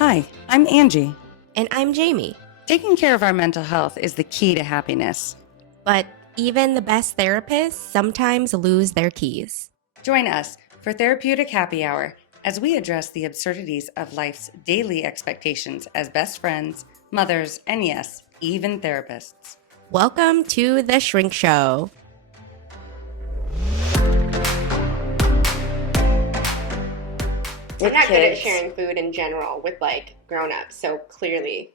Hi, I'm Angie. And I'm Jamie. Taking care of our mental health is the key to happiness. But even the best therapists sometimes lose their keys. Join us for Therapeutic Happy Hour as we address the absurdities of life's daily expectations as best friends, mothers, and yes, even therapists. Welcome to The Shrink Show. I'm not good at sharing food in general with grown-ups, so clearly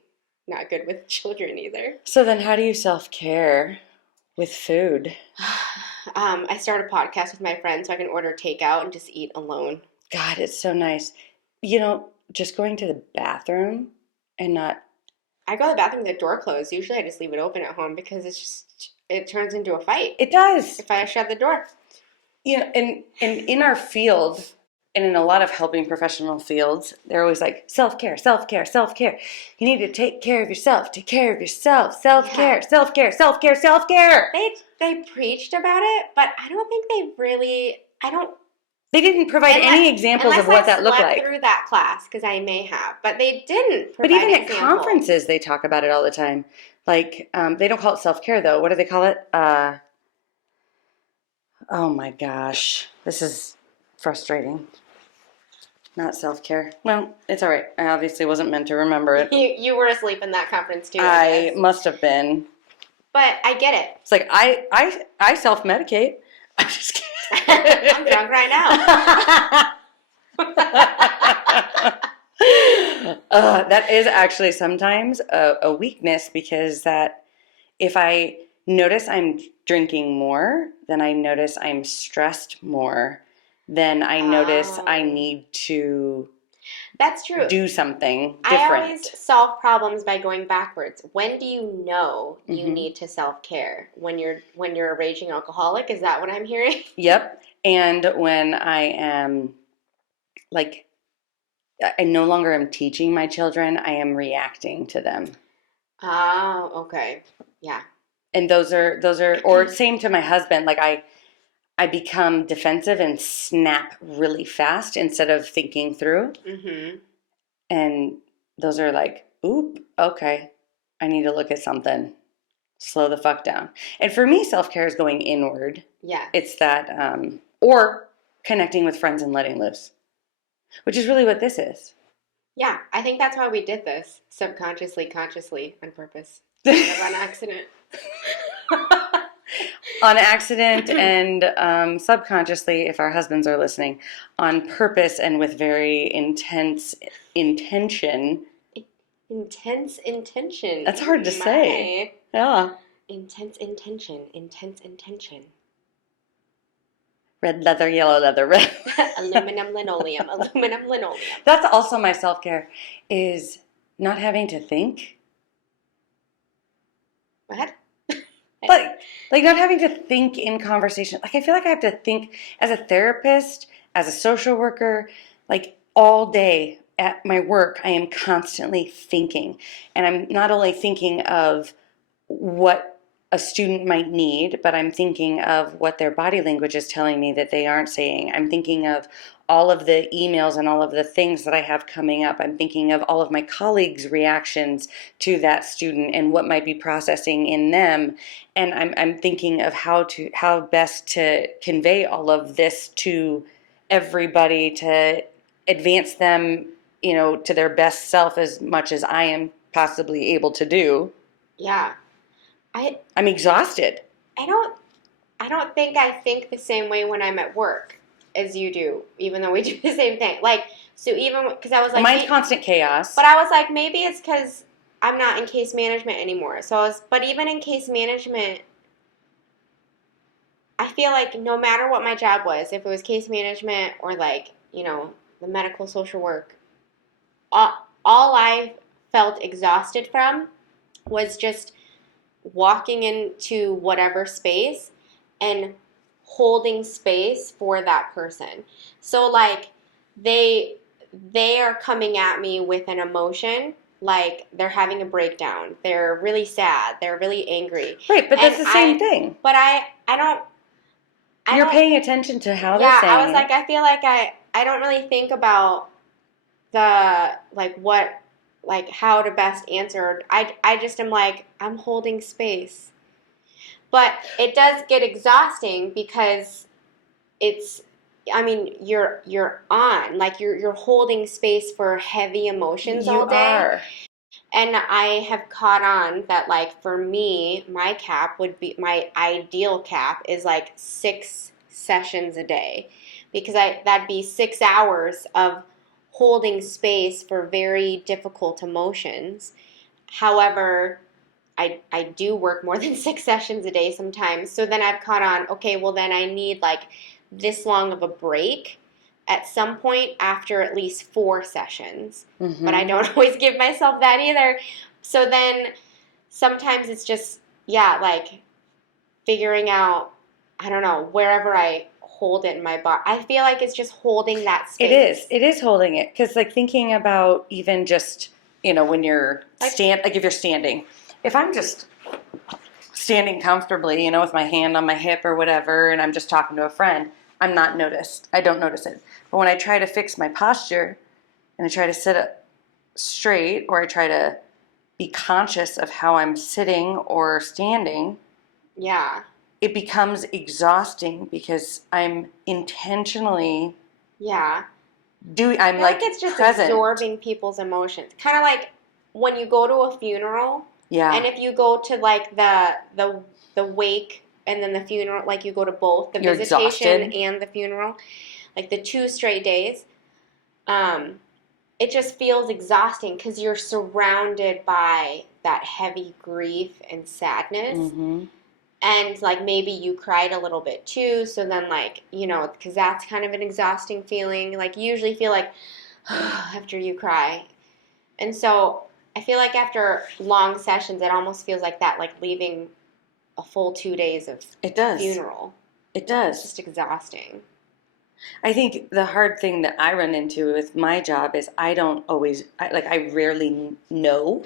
not good with children either. So then how do you self-care with food? I start a podcast with my friends so I can order takeout and just eat alone. God, it's so nice. You know, just going to the bathroom and not... I go to the bathroom with the door closed. Usually I just leave it open at home because it turns into a fight. It does. If I shut the door. You know, and in our field... And in a lot of helping professional fields, they're always like, self-care, self-care, self-care. You need to take care of yourself, take care of yourself, self-care, self-care, self-care, self-care. They preached about it, but I don't think They didn't provide any examples of what that looked like. Unless I slept through that class, because I may have, but they didn't provide But even at examples. conferences, they talk about it all the time. Like, they don't call it self-care, though. What do they call it? Oh, my gosh. This is frustrating. Not self-care. Well, it's all right. I obviously wasn't meant to remember it. You were asleep in that conference too. I must have been. But I get it. It's like I self-medicate. I'm just kidding. I'm drunk right now. That is actually sometimes a weakness because that if I notice I'm drinking more, then I notice I'm stressed more. Then I notice I need to That's true. do something different. I always solve problems by going backwards. When do you know you need to self-care? When you're a raging alcoholic? Is that what I'm hearing? Yep. And when I am I no longer am teaching my children, I am reacting to them. Oh, okay. Yeah. And those are or same to my husband, like I become defensive and snap really fast instead of thinking through. Mm-hmm. And those are like, oop, okay, I need to look at something. Slow the fuck down. And for me, self-care is going inward. Yeah. It's that, or connecting with friends and letting loose, which is really what this is. Yeah, I think that's why we did this, subconsciously, consciously, on purpose, on accident. On accident and subconsciously, if our husbands are listening, on purpose and with very intense intention. Intense intention. That's hard to say. Yeah. Intense intention. Intense intention. Red leather, yellow leather, red. Aluminum linoleum. Aluminum linoleum. That's also my self-care, is not having to think. What? Like not having to think in conversation. Like I feel like I have to think as a therapist, as a social worker, like all day at my work, I am constantly thinking. And I'm not only thinking of what a student might need, but I'm thinking of what their body language is telling me that they aren't saying. I'm thinking of all of the emails and all of the things that I have coming up. I'm thinking of all of my colleagues' reactions to that student and what might be processing in them. And I'm thinking of how best to convey all of this to everybody to advance them, to their best self as much as I am possibly able to do. Yeah. I'm exhausted. I don't think I think the same way when I'm at work as you do, even though we do the same thing. Because I was like... Mine's constant chaos. But I was like, maybe it's because I'm not in case management anymore. But even in case management, I feel like no matter what my job was, if it was case management or the medical social work, all I felt exhausted from was just walking into whatever space and holding space for that person. So they are coming at me with an emotion, like they're having a breakdown, they're really sad, they're really angry. Right, but that's the same thing. But I don't. You're paying attention to how they're saying. Yeah, I was like, I feel like I don't really think about how to best answer. I just am like, I'm holding space. But it does get exhausting because you're on, like you're holding space for heavy emotions all day. You are. And I have caught on that, like, for me, my ideal cap is like 6 sessions a day, because that'd be 6 hours of holding space for very difficult emotions. However, I do work more than 6 sessions a day sometimes. So then I've caught on, okay, well then I need like this long of a break at some point after at least 4 sessions. Mm-hmm. But I don't always give myself that either. So then sometimes it's just, like figuring out, I don't know, wherever I hold it in my body. I feel like it's just holding that space. It is holding it. Because like thinking about even just, when you're if you're standing. If I'm just standing comfortably, with my hand on my hip or whatever, and I'm just talking to a friend, I don't notice it. But when I try to fix my posture and I try to sit up straight, or I try to be conscious of how I'm sitting or standing, it becomes exhausting because I'm intentionally I'm like it's just present. Absorbing people's emotions. Kind of like when you go to a funeral. Yeah. And if you go to like the wake and then the funeral, like you go to both the visitation exhausted. And the funeral, like the 2 straight days, it just feels exhausting because you're surrounded by that heavy grief and sadness. Mm-hmm. And like maybe you cried a little bit too, so then like, because that's kind of an exhausting feeling. Like you usually feel like after you cry. And so I feel like after long sessions, it almost feels like that, like leaving a full 2 days of funeral. It does. It's just exhausting. I think the hard thing that I run into with my job is I rarely know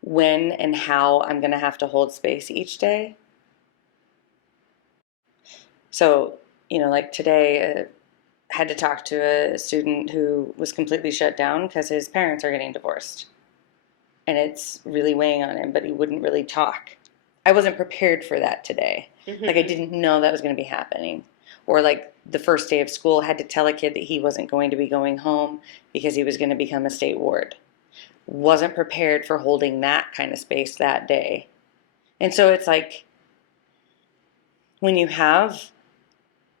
when and how I'm going to have to hold space each day. So, like today, I had to talk to a student who was completely shut down because his parents are getting divorced. And it's really weighing on him, but he wouldn't really talk. I wasn't prepared for that today. Mm-hmm. Like I didn't know that was going to be happening. Or like the first day of school, I had to tell a kid that he wasn't going to be going home because he was going to become a state ward. Wasn't prepared for holding that kind of space that day. And so it's like when you have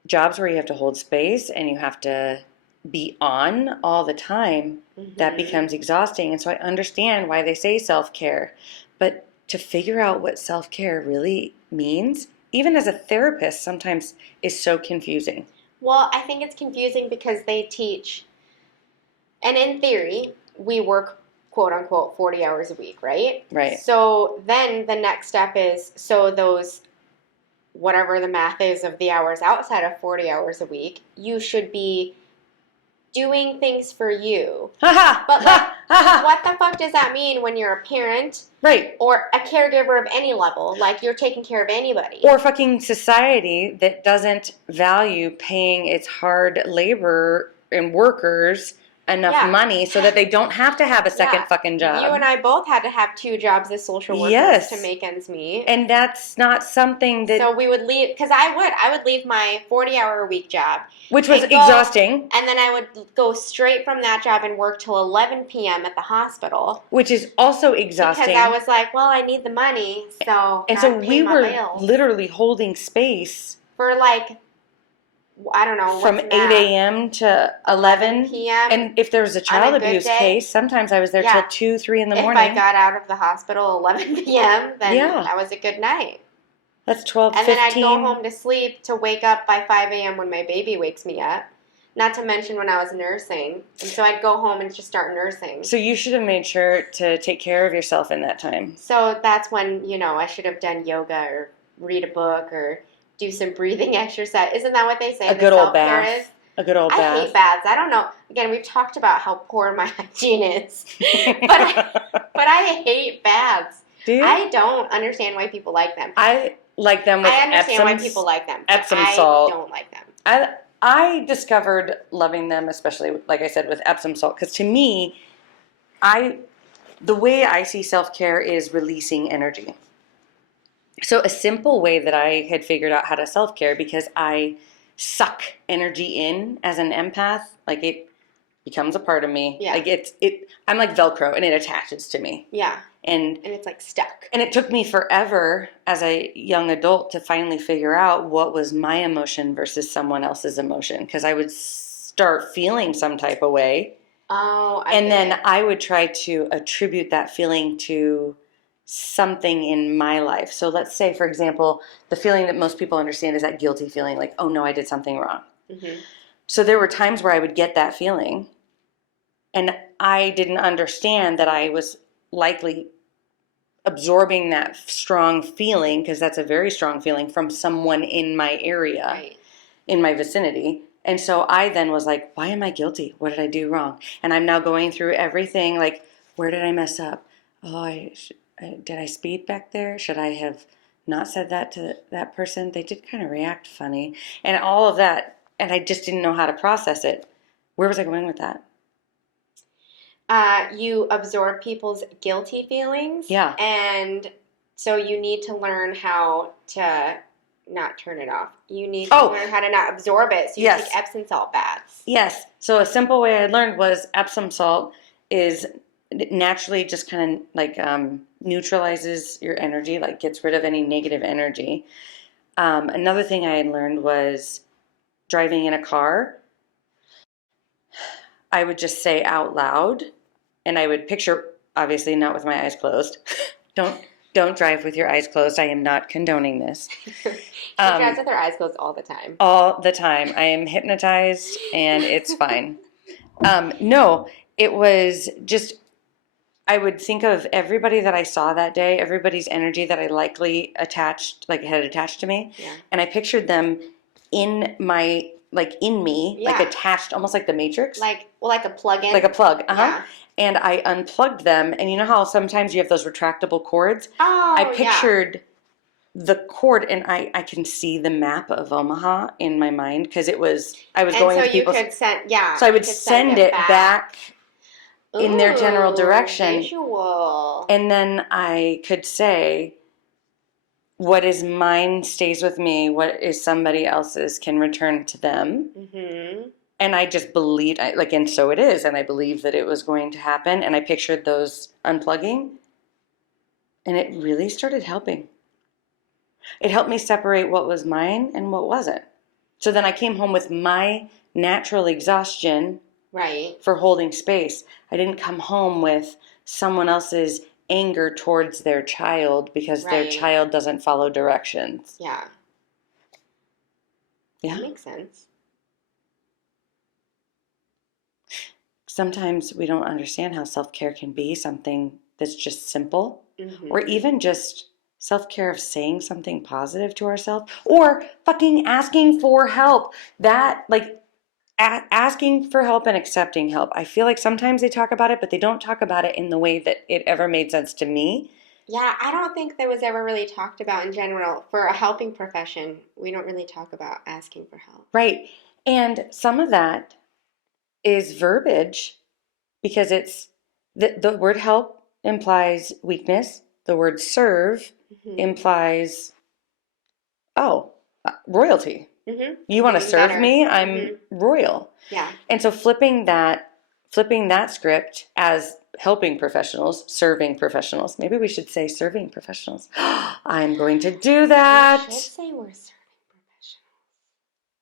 jobs where you have to hold space and you have to be on all the time, mm-hmm. that becomes exhausting. And so I understand why they say self-care. But to figure out what self-care really means, even as a therapist, sometimes is so confusing. Well, I think it's confusing because they teach, and in theory, we work, quote unquote, 40 hours a week, right? Right. So then the next step is, so those, whatever the math is of the hours outside of 40 hours a week, you should be doing things for you. But like, what the fuck does that mean when you're a parent? Right. Or a caregiver of any level, like you're taking care of anybody. Or fucking society that doesn't value paying its hard labor and workers enough money so that they don't have to have a second fucking job. You and I both had to have 2 jobs as social workers to make ends meet. And that's not something that... So we would leave, because I would leave my 40-hour-a-week job. Which was exhausting. And then I would go straight from that job and work till 11 p.m. at the hospital. Which is also exhausting. Because I was like, well, I need the money, so... And so we were literally holding space... For like... I don't know. From 8 a.m. to 11 p.m. And if there was a child abuse case, sometimes I was there till 2, 3 in the morning. If I got out of the hospital 11 p.m., then that was a good night. That's 12, and 15. And then I'd go home to sleep to wake up by 5 a.m. when my baby wakes me up. Not to mention when I was nursing. And so I'd go home and just start nursing. So you should have made sure to take care of yourself in that time. So that's when, I should have done yoga or read a book or... do some breathing exercise. Isn't that what they say? A good old bath. A good old bath. I hate baths. I don't know. Again, we've talked about how poor my hygiene is. but I hate baths. Do you? I don't understand why people like them. I like them with Epsom. I understand why people like them. Epsom salt. I don't like them. I discovered loving them, especially, like I said, with Epsom salt. Because to me, the way I see self-care is releasing energy. So a simple way that I had figured out how to self-care, because I suck energy in as an empath, like it becomes a part of me. Yeah. Like I'm like Velcro and it attaches to me. Yeah. And it's like stuck. And it took me forever as a young adult to finally figure out what was my emotion versus someone else's emotion. Because I would start feeling some type of way. Oh, and then I would try to attribute that feeling to something in my life. So let's say, for example, the feeling that most people understand is that guilty feeling, like, oh no, I did something wrong. Mm-hmm. So there were times where I would get that feeling, and I didn't understand that I was likely absorbing that strong feeling, because that's a very strong feeling, from someone in my area, right, in my vicinity. And so I then was like, why am I guilty? What did I do wrong? And I'm now going through everything, like, where did I mess up? Oh, did I speed back there? Should I have not said that to that person? They did kind of react funny. And all of that. And I just didn't know how to process it. Where was I going with that? You absorb people's guilty feelings. Yeah. And so you need to learn how to not turn it off. You need to learn how to not absorb it. So you take Epsom salt baths. Yes. So a simple way I learned was Epsom salt is naturally just kind of like neutralizes your energy, like gets rid of any negative energy. Another thing I had learned was driving in a car, I would just say out loud, and I would picture, obviously not with my eyes closed. Don't drive with your eyes closed. I am not condoning this. She drives with her eyes closed all the time. All the time. I am hypnotized, and it's fine. No, it was just, I would think of everybody that I saw that day, everybody's energy that I likely had attached to me. Yeah. And I pictured them in me, like attached, almost like the Matrix. Like a plug-in? Like a plug, Yeah. And I unplugged them, and you know how sometimes you have those retractable cords? Oh, I pictured the cord, and I can see the map of Omaha in my mind, because I was going to people's... So I would send it back in their general direction. Visual. And then I could say, what is mine stays with me, what is somebody else's can return to them. Mm-hmm. And I just believed, and so it is, and I believed that it was going to happen, and I pictured those unplugging, and it really started helping. It helped me separate what was mine and what wasn't. So then I came home with my natural exhaustion, right, for holding space. I didn't come home with someone else's anger towards their child because their child doesn't follow directions. Yeah. Yeah. That makes sense. Sometimes we don't understand how self-care can be something that's just simple, or even just self-care of saying something positive to ourselves, or fucking asking for help. That, asking for help and accepting help. I feel like sometimes they talk about it, but they don't talk about it in the way that it ever made sense to me. Yeah, I don't think that was ever really talked about in general. For a helping profession, we don't really talk about asking for help. Right. And some of that is verbiage, because it's the word help implies weakness. The word serve implies, royalty. Mm-hmm. You want to serve me? I'm royal. Yeah. And so flipping that script as helping professionals, serving professionals. Maybe we should say serving professionals. I'm going to do that. We should say we're serving professionals.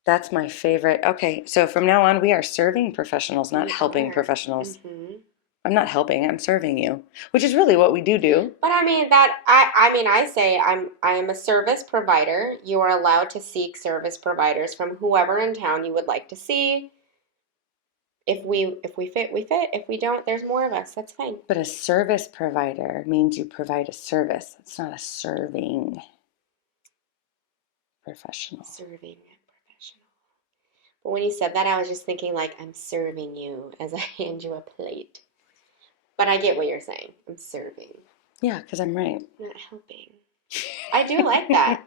That's my favorite. Okay, so from now on, we are serving professionals, not helping professionals. Mm-hmm. I'm not helping, I'm serving you, which is really what we do. But I say I am a service provider. You are allowed to seek service providers from whoever in town you would like to see. If we fit, we fit. If we don't, there's more of us. That's fine. But a service provider means you provide a service. It's not a serving professional. Serving professional. But when you said that, I was just thinking I'm serving you as I hand you a plate. But I get what you're saying. I'm serving. Yeah, because I'm right. I'm not helping. I do like that.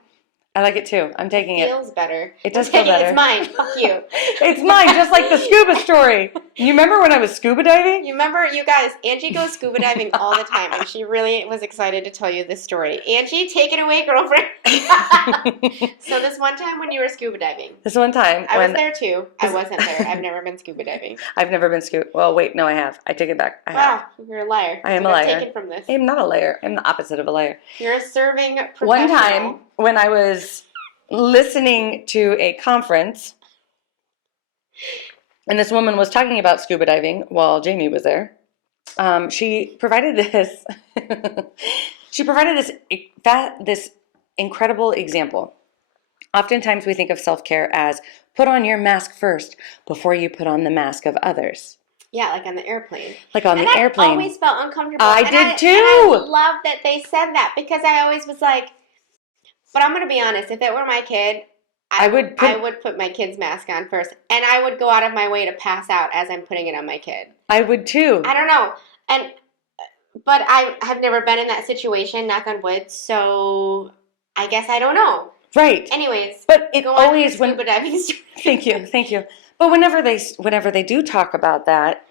I like it too. I'm taking it. Feels better. It does feel better. It's mine. Fuck you. It's mine, just like the scuba story. You remember when I was scuba diving? You remember, you guys, Angie goes scuba diving all the time, and she really was excited to tell you this story. Angie, take it away, girlfriend. So this one time when you were scuba diving. This one time. I was there too. I wasn't there. I've never been scuba diving. I've never been scuba. Well, wait, no, I have. I take it back. I have. Wow, you're a liar. I am a That's what liar. I've taken from this. I am not a liar. I'm the opposite of a liar. You're a serving professional. One time when I was listening to a conference, and this woman was talking about scuba diving while Jamie was there. She provided this. She provided this incredible example. Oftentimes, we think of self-care as put on your mask first before you put on the mask of others. Yeah, like on the airplane. Like on the airplane. I always felt uncomfortable. I did too. And I love that they said that because I always was like, but I'm going to be honest, if it were my kid, I would put my kid's mask on first. And I would go out of my way to pass out as I'm putting it on my kid. I would too. I don't know. But I have never been in that situation, knock on wood, so I guess I don't know. Right. Anyways, but it go always on scuba diving story. Thank you. But whenever they do talk about that,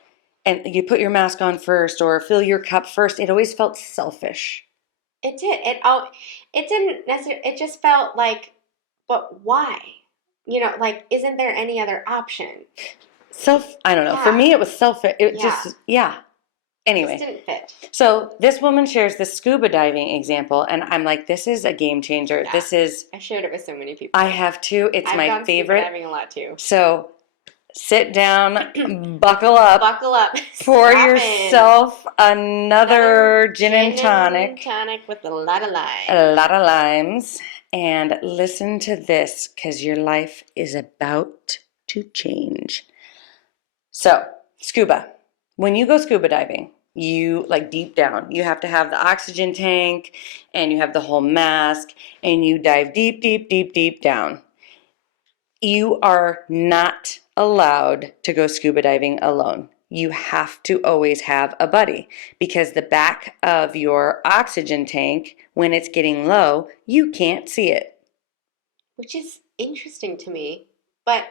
and you put your mask on first or fill your cup first, it always felt selfish. It did. It didn't necessarily. It just felt like, but why? You know, like, isn't there any other option? I don't know. Yeah. For me, it was selfish. It Yeah. just, yeah. Anyway. It just didn't fit. So this woman shares this scuba diving example, and I'm like, this is a game changer. Yeah. I shared it with so many people. I have too. It's my done favorite. Scuba diving a lot too. So sit down, buckle up. Buckle up. Pour Strap yourself another gin and tonic. Gin and tonic with a lot of limes. A lot of limes. And listen to this, because your life is about to change. So, scuba. When you go scuba diving, you, like, deep down, you have to have the oxygen tank, and you have the whole mask, and you dive deep, deep, deep, deep down. You are not allowed to go scuba diving alone. You have to always have a buddy, because the back of your oxygen tank, when it's getting low, you can't see it. Which is interesting to me, but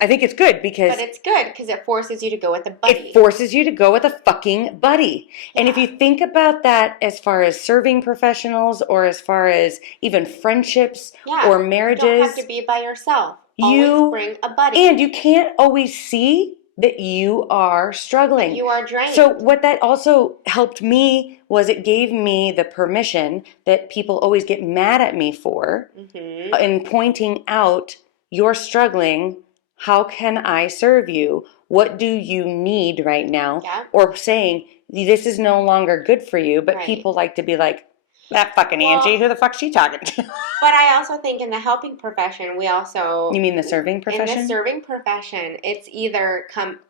I think it's good because... But it's good because it forces you to go with a buddy. It forces you to go with a fucking buddy. Yeah. And if you think about that as far as serving professionals or as far as even friendships or marriages... You don't have to be by yourself. Always bring a buddy. And you can't always see that you are struggling. That you are drained. So what that also helped me was it gave me the permission that people always get mad at me for in pointing out, you're struggling. How can I serve you? What do you need right now? Yeah. Or saying, this is no longer good for you. But people like to be like, that fucking Angie, who the fuck's she talking to? But I also think in the helping profession, we also... You mean the serving profession? In the serving profession, it's either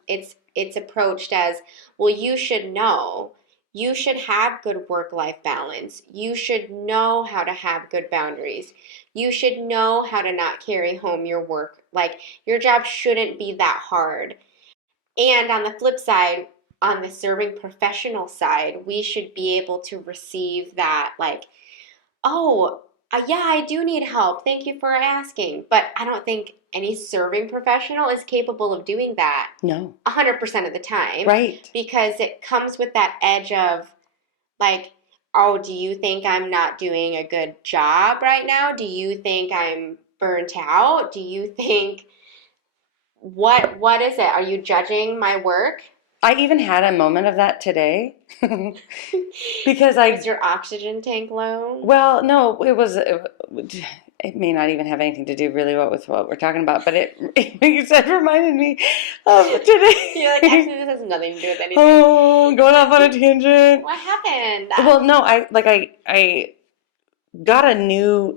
it's approached as, well, you should know. You should have good work-life balance. You should know how to have good boundaries. You should know how to not carry home your work. Like, your job shouldn't be that hard. And on the flip side, on the serving professional side, we should be able to receive that, like, oh, yeah, I do need help. Thank you for asking. But I don't think any serving professional is capable of doing that. No. 100% of the time. Right. Because it comes with that edge of, like, oh, do you think I'm not doing a good job right now? Do you think I'm burnt out? Do you think, what is it? Are you judging my work? I even had a moment of that today because Is your oxygen tank low? Well, no, it may not even have anything to do really with what we're talking about, but it reminded me of today. You're like, actually, this has nothing to do with anything. Oh, going off on a tangent. What happened? Well, no, I got a new,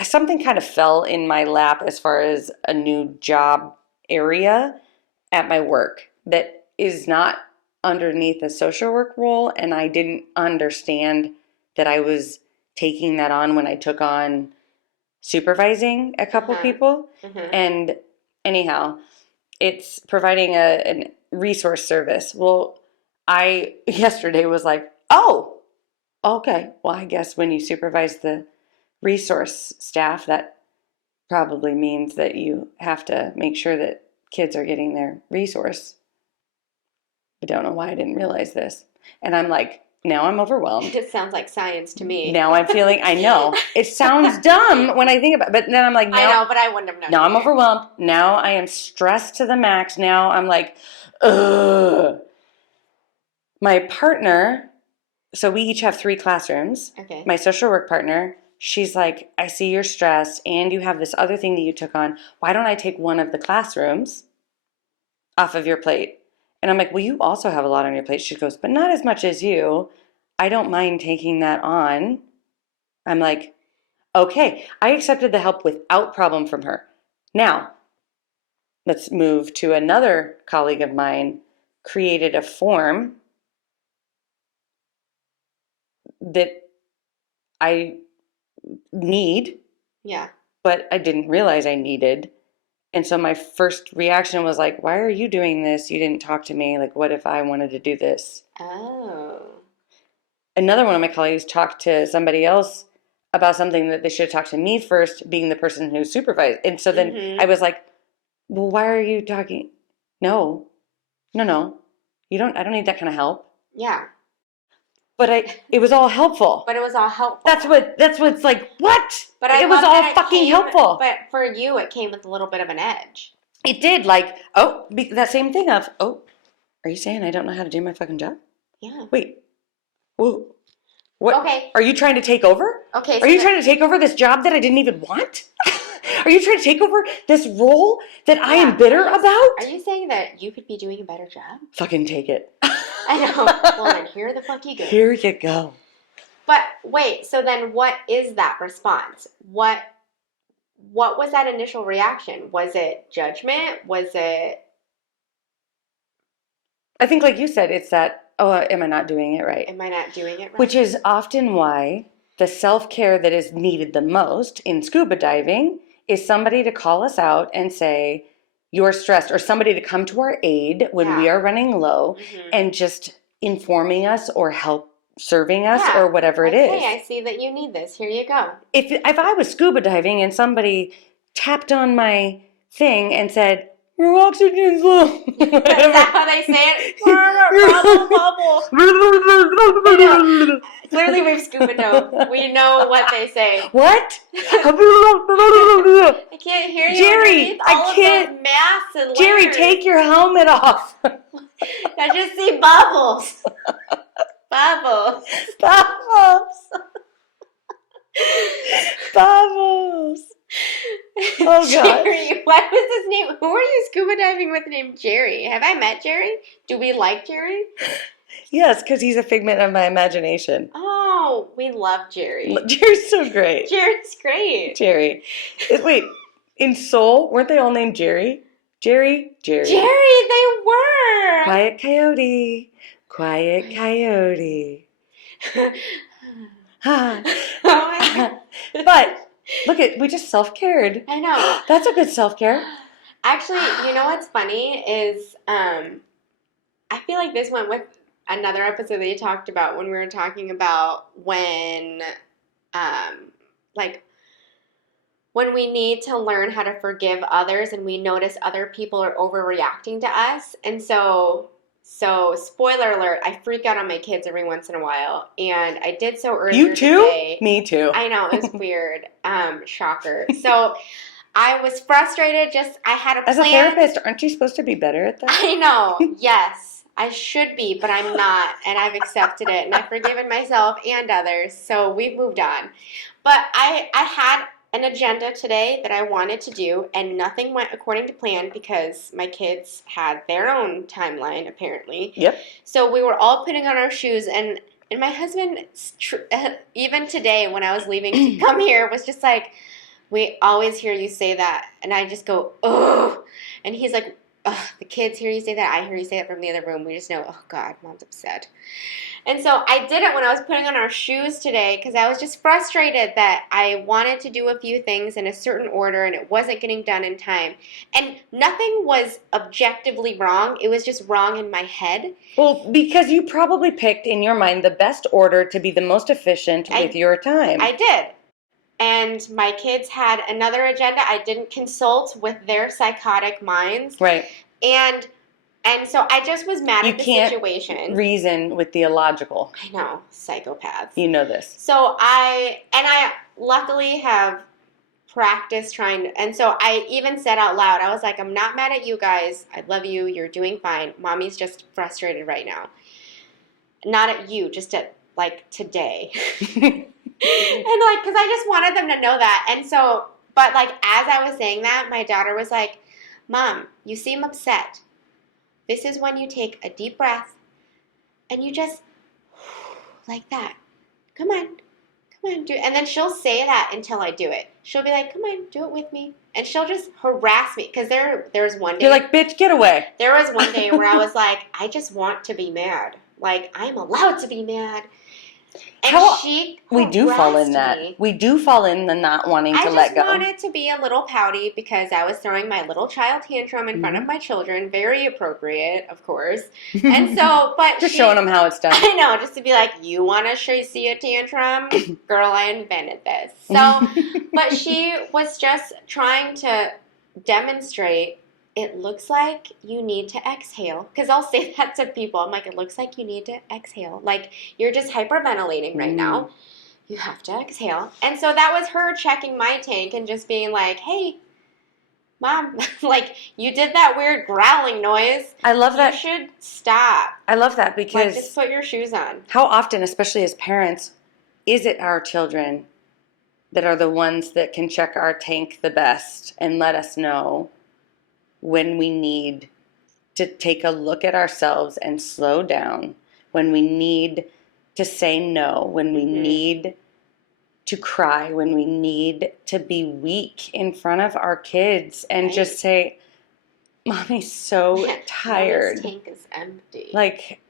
something kind of fell in my lap as far as a new job area at my work that is not underneath a social work role, and I didn't understand that I was taking that on when I took on supervising a couple people. And anyhow, it's providing a resource service. Well, I yesterday was like, oh, okay. Well, I guess when you supervise the resource staff, that probably means that you have to make sure that kids are getting their resource. I don't know why I didn't realize this. And I'm like, now I'm overwhelmed. It sounds like science to me. Now I'm feeling, I know. It sounds dumb when I think about it, but then I'm like, I know, but I wouldn't have known. Now I'm overwhelmed. Now I am stressed to the max. Now I'm like, ugh. My partner, so we each have 3 classrooms. Okay. My social work partner, she's like, I see you're stressed and you have this other thing that you took on. Why don't I take one of the classrooms off of your plate? And I'm like, well, you also have a lot on your plate. She goes, but not as much as you. I don't mind taking that on. I'm like, okay. I accepted the help without problem from her. Now, let's move to another colleague of mine created a form that I need, Yeah. but I didn't realize I needed. And so my first reaction was like, why are you doing this? You didn't talk to me. Like, what if I wanted to do this? Oh. Another one of my colleagues talked to somebody else about something that they should have talked to me first, being the person who supervised. And so then I was like, well, why are you talking? No. You don't, I don't need that kind of help. Yeah. But it was all helpful. But it was all helpful. That's what's like, what? But it was all fucking helpful. But for you, it came with a little bit of an edge. It did, like, that same thing of, are you saying I don't know how to do my fucking job? Yeah. Wait. Whoa. What? Okay. Are you trying to take over? Okay. Are you trying to take over this job that I didn't even want? Are you trying to take over this role that I am bitter about? Are you saying that you could be doing a better job? Fucking take it. I know. Well, then here the fuck you go. Here you go. But wait, so then what is that response? What was that initial reaction? Was it judgment? Was it... I think like you said, it's that, am I not doing it right? Am I not doing it right? Which is often why the self-care that is needed the most in scuba diving is somebody to call us out and say, you're stressed, or somebody to come to our aid when we are running low and just informing us or help serving us or whatever it is. Hey, I see that you need this. Here you go. If I was scuba diving and somebody tapped on my thing and said, your oxygen's low. Is that how they say it? Bubble. Clearly we've scuba dove. We know what they say. What? I can't hear you. Jerry, I can't. Of masks and Jerry, layers. take your helmet off. I just see bubbles. Bubbles. Bubbles. Oh, God. Jerry, what was his name? Who are you scuba diving with named Jerry? Have I met Jerry? Do we like Jerry? Yes, because he's a figment of my imagination. Oh, we love Jerry. Jerry's so great. Jerry's great. Jerry. Wait, in Seoul, weren't they all named Jerry? Jerry. Jerry, they were. Quiet coyote. Quiet coyote. Oh my God. But look we just self-cared. I know. That's a good self-care. Actually, you know what's funny is I feel like this went with another episode that you talked about when we were talking about when when we need to learn how to forgive others and we notice other people are overreacting to us. And so spoiler alert, I freak out on my kids every once in a while. And I did so earlier You too? today. Me too. I know, it was weird. Shocker. So I was frustrated. I had a plan. As a therapist, aren't you supposed to be better at that? I know. Yes, I should be, but I'm not. And I've accepted it. And I've forgiven myself and others. So we've moved on. But I had an agenda today that I wanted to do, and nothing went according to plan because my kids had their own timeline, apparently. Yep. So we were all putting on our shoes, and my husband, even today when I was leaving to come here, was just like, we always hear you say that. And I just go, oh. And he's like, ugh, the kids hear you say that. I hear you say it from the other room. We just know, oh, God, Mom's upset. And so I did it when I was putting on our shoes today because I was just frustrated that I wanted to do a few things in a certain order and it wasn't getting done in time. And nothing was objectively wrong. It was just wrong in my head. Well, because you probably picked in your mind the best order to be the most efficient with your time. I did. and my kids had another agenda. I didn't consult with their psychotic minds. Right. And so I just was mad You at the can't situation. reason with the illogical. I know, psychopaths. You know this. So I luckily have practiced trying to, and so I even said out loud, I was like, I'm not mad at you guys. I love you. You're doing fine. Mommy's just frustrated right now. Not at you, just at like today. And like, because I just wanted them to know that. And so, but like, as I was saying that, my daughter was like, Mom, you seem upset. This is when you take a deep breath and you just, like that. Come on, do it. And then she'll say that until I do it. She'll be like, come on, do it with me. And she'll just harass me. Because there's one day. You're like, bitch, get away. There was one day where I was like, I just want to be mad. Like, I'm allowed to be mad. And we do fall in harassed that. me. We do fall in the not wanting to let go. I just wanted to be a little pouty because I was throwing my little child tantrum in front of my children. Very appropriate, of course. And so, but just showing them how it's done. I know, just to be like, you want to see a tantrum? Girl, I invented this. So, but she was just trying to demonstrate, it looks like you need to exhale. Because I'll say that to people. I'm like, it looks like you need to exhale. Like, you're just hyperventilating right now. You have to exhale. And so that was her checking my tank and just being like, hey, Mom, like, you did that weird growling noise. I love that. You should stop. I love that because Like, just put your shoes on. how often, especially as parents, is it our children that are the ones that can check our tank the best and let us know when we need to take a look at ourselves and slow down, when we need to say no, when we need to cry, when we need to be weak in front of our kids and just say, Mommy's so tired. Mommy's tank is empty. Like,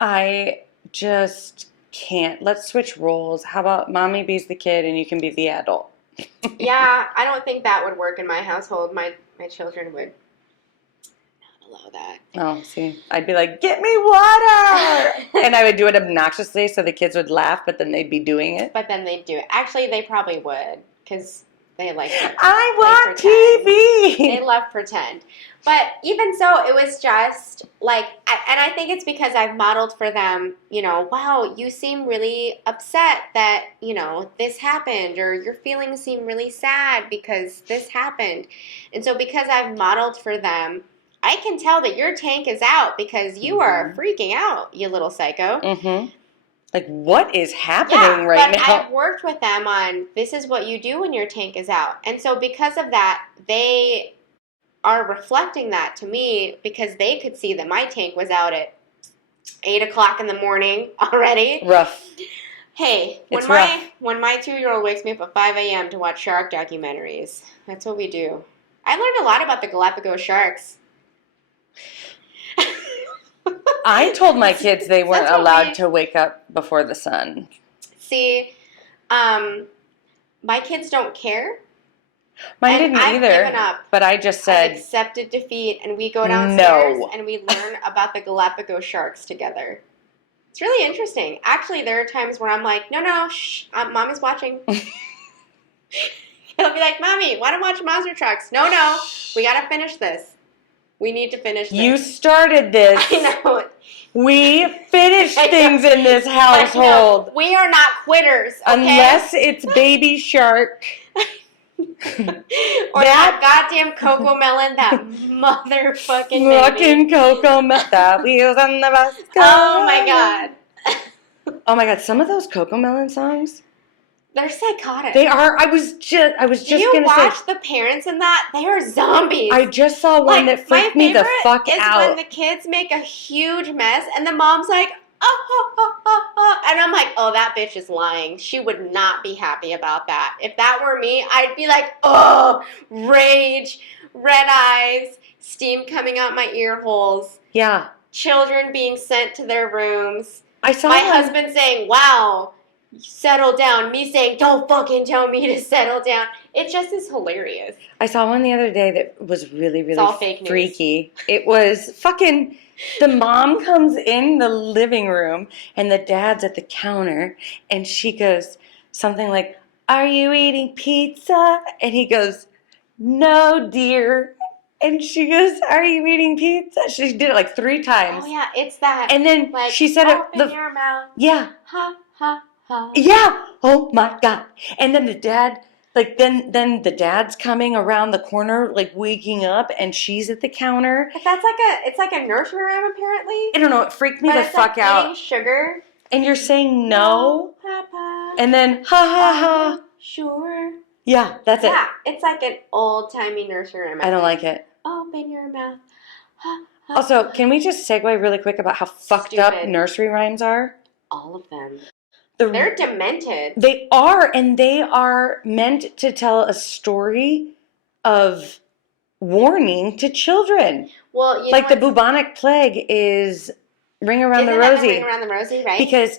I just can't. Let's switch roles. How about Mommy be's the kid and you can be the adult? Yeah, I don't think that would work in my household. My children would not allow that. Oh, see, I'd be like, get me water! And I would do it obnoxiously so the kids would laugh, but then they'd be doing it. But then they'd do it. Actually, they probably would, because they like to I want pretend. TV! They love pretend. But even so, it was just like, and I think it's because I've modeled for them, you know, wow, you seem really upset that, you know, this happened, or your feelings seem really sad because this happened. And so because I've modeled for them, I can tell that your tank is out because you are freaking out, you little psycho. Like, what is happening right now? I've worked with them on, this is what you do when your tank is out. And so because of that, they are reflecting that to me because they could see that my tank was out at 8 o'clock in the morning already. Rough. Hey, when my 2-year-old wakes me up at 5 a.m. to watch shark documentaries, that's what we do. I learned a lot about the Galapagos sharks. I told my kids they weren't allowed to wake up before the sun. See, my kids don't care. Mine didn't either. I've given up. But I just said, I've accepted defeat, and we go downstairs and we learn about the Galapagos sharks together. It's really interesting. Actually, there are times where I'm like, no, shh, Mommy's watching. He'll be like, Mommy, want to watch monster trucks? No, we got to finish this. We need to finish this. You started this. I know. We finish things in this household. We are not quitters, okay? Unless it's Baby Shark. Or that goddamn Coco Melon, that motherfucking fucking Coco Melon. The wheels on the bus. Oh my god. Oh my god, some of those Coco Melon songs, they're psychotic. they are. I was just gonna say. Do you watch the parents in that? They are zombies. I just saw one that freaked me the fuck is out. when the kids make a huge mess and the mom's like, and I'm like, oh, that bitch is lying. She would not be happy about that. If that were me, I'd be like, oh, rage, red eyes, steam coming out my ear holes. Yeah. Children being sent to their rooms. I saw my husband saying, wow, settle down. Me saying, don't fucking tell me to settle down. It just is hilarious. I saw one the other day that was really, really all fake news. Freaky. It was fucking... The mom comes in the living room and the dad's at the counter and she goes something like, are you eating pizza? And he goes, no, dear. And she goes, are you eating pizza? She did it like 3 times. Oh, yeah, it's that. And then like, she said open your mouth. Yeah. Ha, ha, ha. Yeah. Oh, my God. And then the dad, like, then the dad's coming around the corner, like, waking up, and she's at the counter. But it's like a nursery rhyme, apparently. I don't know. It freaked me but the it's fuck like out. eating sugar. And you're saying no. Papa. And then, ha, ha, ha. Sure. Yeah, that's it. Yeah, it's like an old-timey nursery rhyme. I don't like it. Open your mouth. Ha, ha. Also, can we just segue really quick about how fucked up Stupid. nursery rhymes are? All of them. They're demented. They are, and they are meant to tell a story of warning to children. Well, like the bubonic plague is Ring Around the Rosie. Ring Around the Rosie, right? Because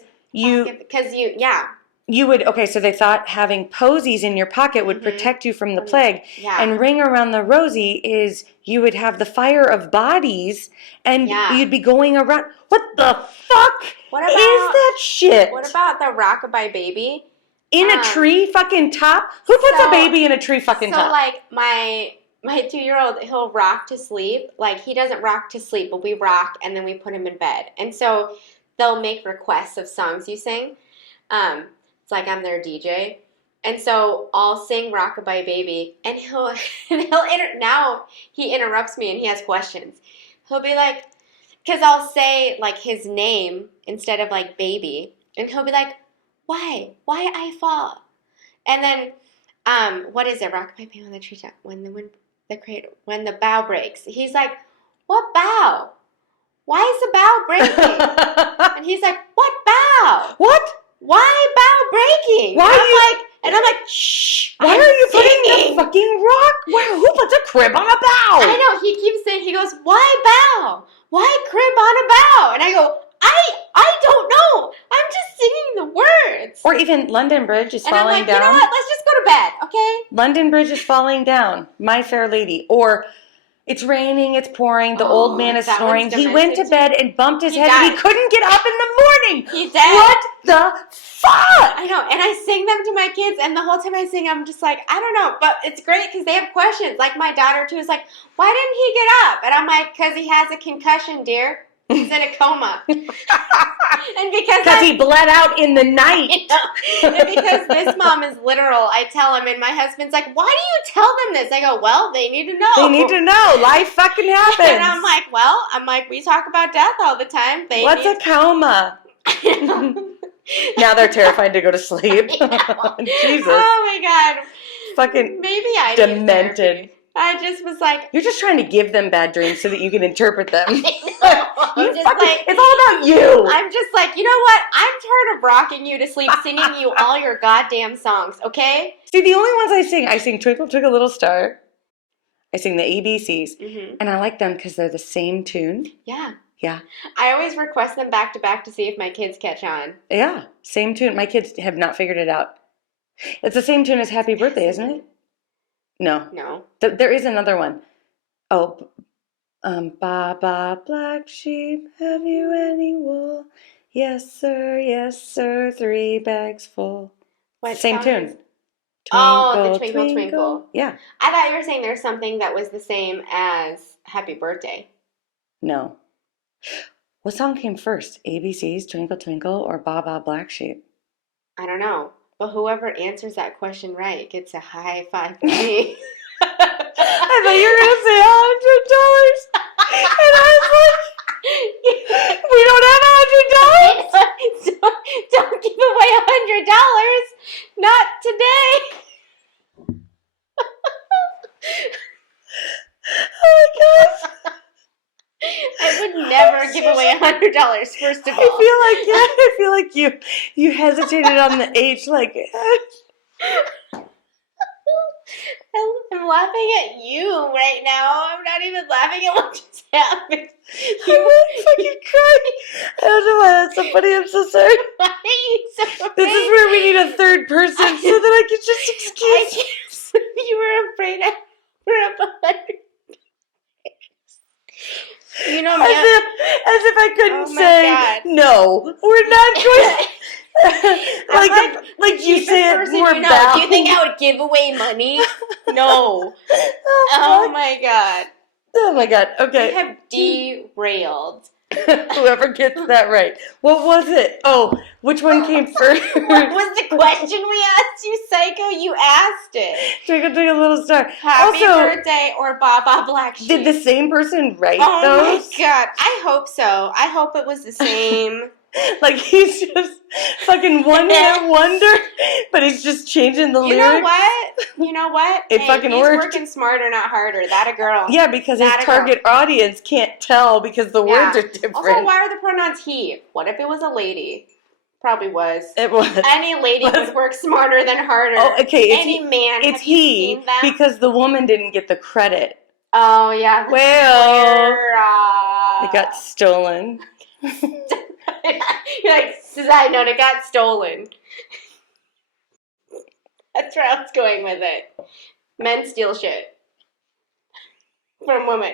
you would, okay, so they thought having posies in your pocket would protect you from the plague. Yeah. And Ring Around the Rosie is you would have the fire of bodies and you'd be going around. What the fuck is that shit? What about the Rockabye Baby? In a tree fucking top? Who puts a baby in a tree fucking top? So, like, my 2-year-old, he'll rock to sleep. Like, he doesn't rock to sleep, but we rock and then we put him in bed. And so they'll make requests of songs you sing. It's like I'm their DJ. And so I'll sing Rockabye Baby, and now he interrupts me and he has questions. He'll be like, because I'll say like his name instead of like baby, and he'll be like, why I fall? And then what is it? Rockabye Baby on the treetop when the bough breaks. He's like, what bough? Why is the bough breaking? And he's like, what bough? What? Why bough breaking? And I'm like, shh. Why are you putting the fucking rock? Who puts a crib on a bough? I know. He keeps saying, he goes, why bough? Why crib on a bough? And I go, I don't know. I'm just singing the words. Or even London Bridge is falling down. And I'm like, you know what? Let's just go to bed, okay? London Bridge is falling down. My Fair Lady. Or it's raining, it's pouring, the old man is snoring. He went to bed and bumped his head and he couldn't get up in the morning. He dead. What the fuck? I know. And I sing them to my kids, and the whole time I sing, I'm just like, I don't know. But it's great because they have questions. Like my daughter, too, is like, why didn't he get up? And I'm like, because he has a concussion, dear. He's in a coma. And because he bled out in the night. And because this mom is literal, I tell him, and my husband's like, why do you tell them this? I go, well, they need to know. They need to know. Life fucking happens. And I'm like, we talk about death all the time. What's a coma? Now they're terrified to go to sleep. Jesus. Oh my God. Fucking maybe I demented. I just was like, you're just trying to give them bad dreams so that you can interpret them. It's all about you. I'm just like, you know what? I'm tired of rocking you to sleep, singing you all your goddamn songs, okay? See, the only ones I sing Twinkle Twinkle Little Star. I sing the ABCs, and I like them because they're the same tune. Yeah. Yeah. I always request them back to back to see if my kids catch on. Yeah, same tune. My kids have not figured it out. It's the same tune as Happy Birthday, isn't it? No. There is another one. Oh, ba ba black sheep, have you any wool? Yes, sir, 3 bags full. What same song tune. Is... Twinkle, the Twinkle Twinkle. Yeah. I thought you were saying there's something that was the same as Happy Birthday. No. What song came first? ABC's Twinkle Twinkle or Ba Ba Black Sheep? I don't know. But whoever answers that question right gets a high five from me. I thought you were going to say $100. And I was like, we don't have $100. Don't give away $100. Not today. Oh my gosh. I would never give away $100, first of all. I feel like you hesitated on the H, like. I'm laughing at you right now. I'm not even laughing at what just happened. I'm fucking crying. I don't know why that's so funny. I'm so sorry. Why are you so afraid? This is where we need a third person so that I can just excuse you. You were afraid I were up $100. You know me. As if I couldn't say, God. no, we're not going. I'm like you cheapest say it person more you know. bound. Do you think I would give away money? No. Oh, Oh fuck. my god. Oh my god. We Okay. have derailed. Whoever gets that right. What was it? Oh, which one came first? What was the question we asked you, psycho? You asked it. Twinkle, little star. Happy Also, birthday or Baba Black Sheep. did the same person write Oh those? my god. I hope so. I hope it was the same. Like he's just fucking one-hit wonder, but he's just changing the lyrics. You know what? It fucking he's worked. working smarter, not harder. That a girl. Yeah, because his That a girl. target audience can't tell because the words are different. Also, why are the pronouns he? What if it was a lady? Probably was. It was. Any lady would work smarter than harder. Oh, okay. Any man. It's have you he seen them? because the woman didn't get the credit. Oh, yeah. Well, it got stolen. You're like, side note, it got stolen. That's where I was going with it. Men steal shit from women.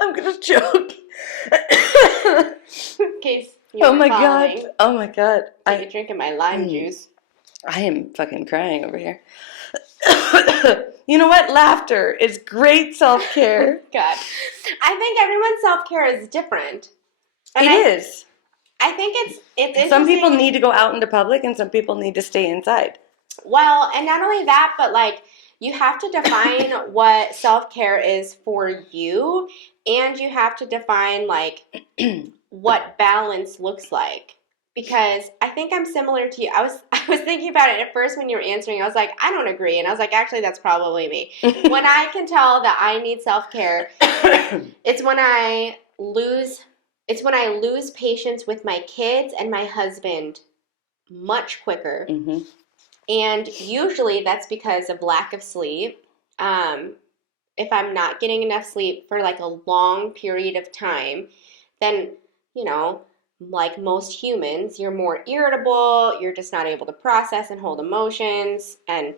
I'm gonna choke. In case you were following. Oh my god. Take a drink of my lime juice. I am fucking crying over here. You know what? Laughter is great self-care. God. I think everyone's self-care is different. And It is. I think it's interesting. Some people need to go out into public and some people need to stay inside. Well, and not only that, but like you have to define what self-care is for you, and you have to define like what balance looks like. Because I think I'm similar to you. I was thinking about it at first when you were answering. I was like, I don't agree. And I was like, actually, that's probably me. When I can tell that I need self-care, it's when I lose patience with my kids and my husband much quicker. Mm-hmm. And usually that's because of lack of sleep. If I'm not getting enough sleep for like a long period of time, then, you know, like most humans, you're more irritable, you're just not able to process and hold emotions, and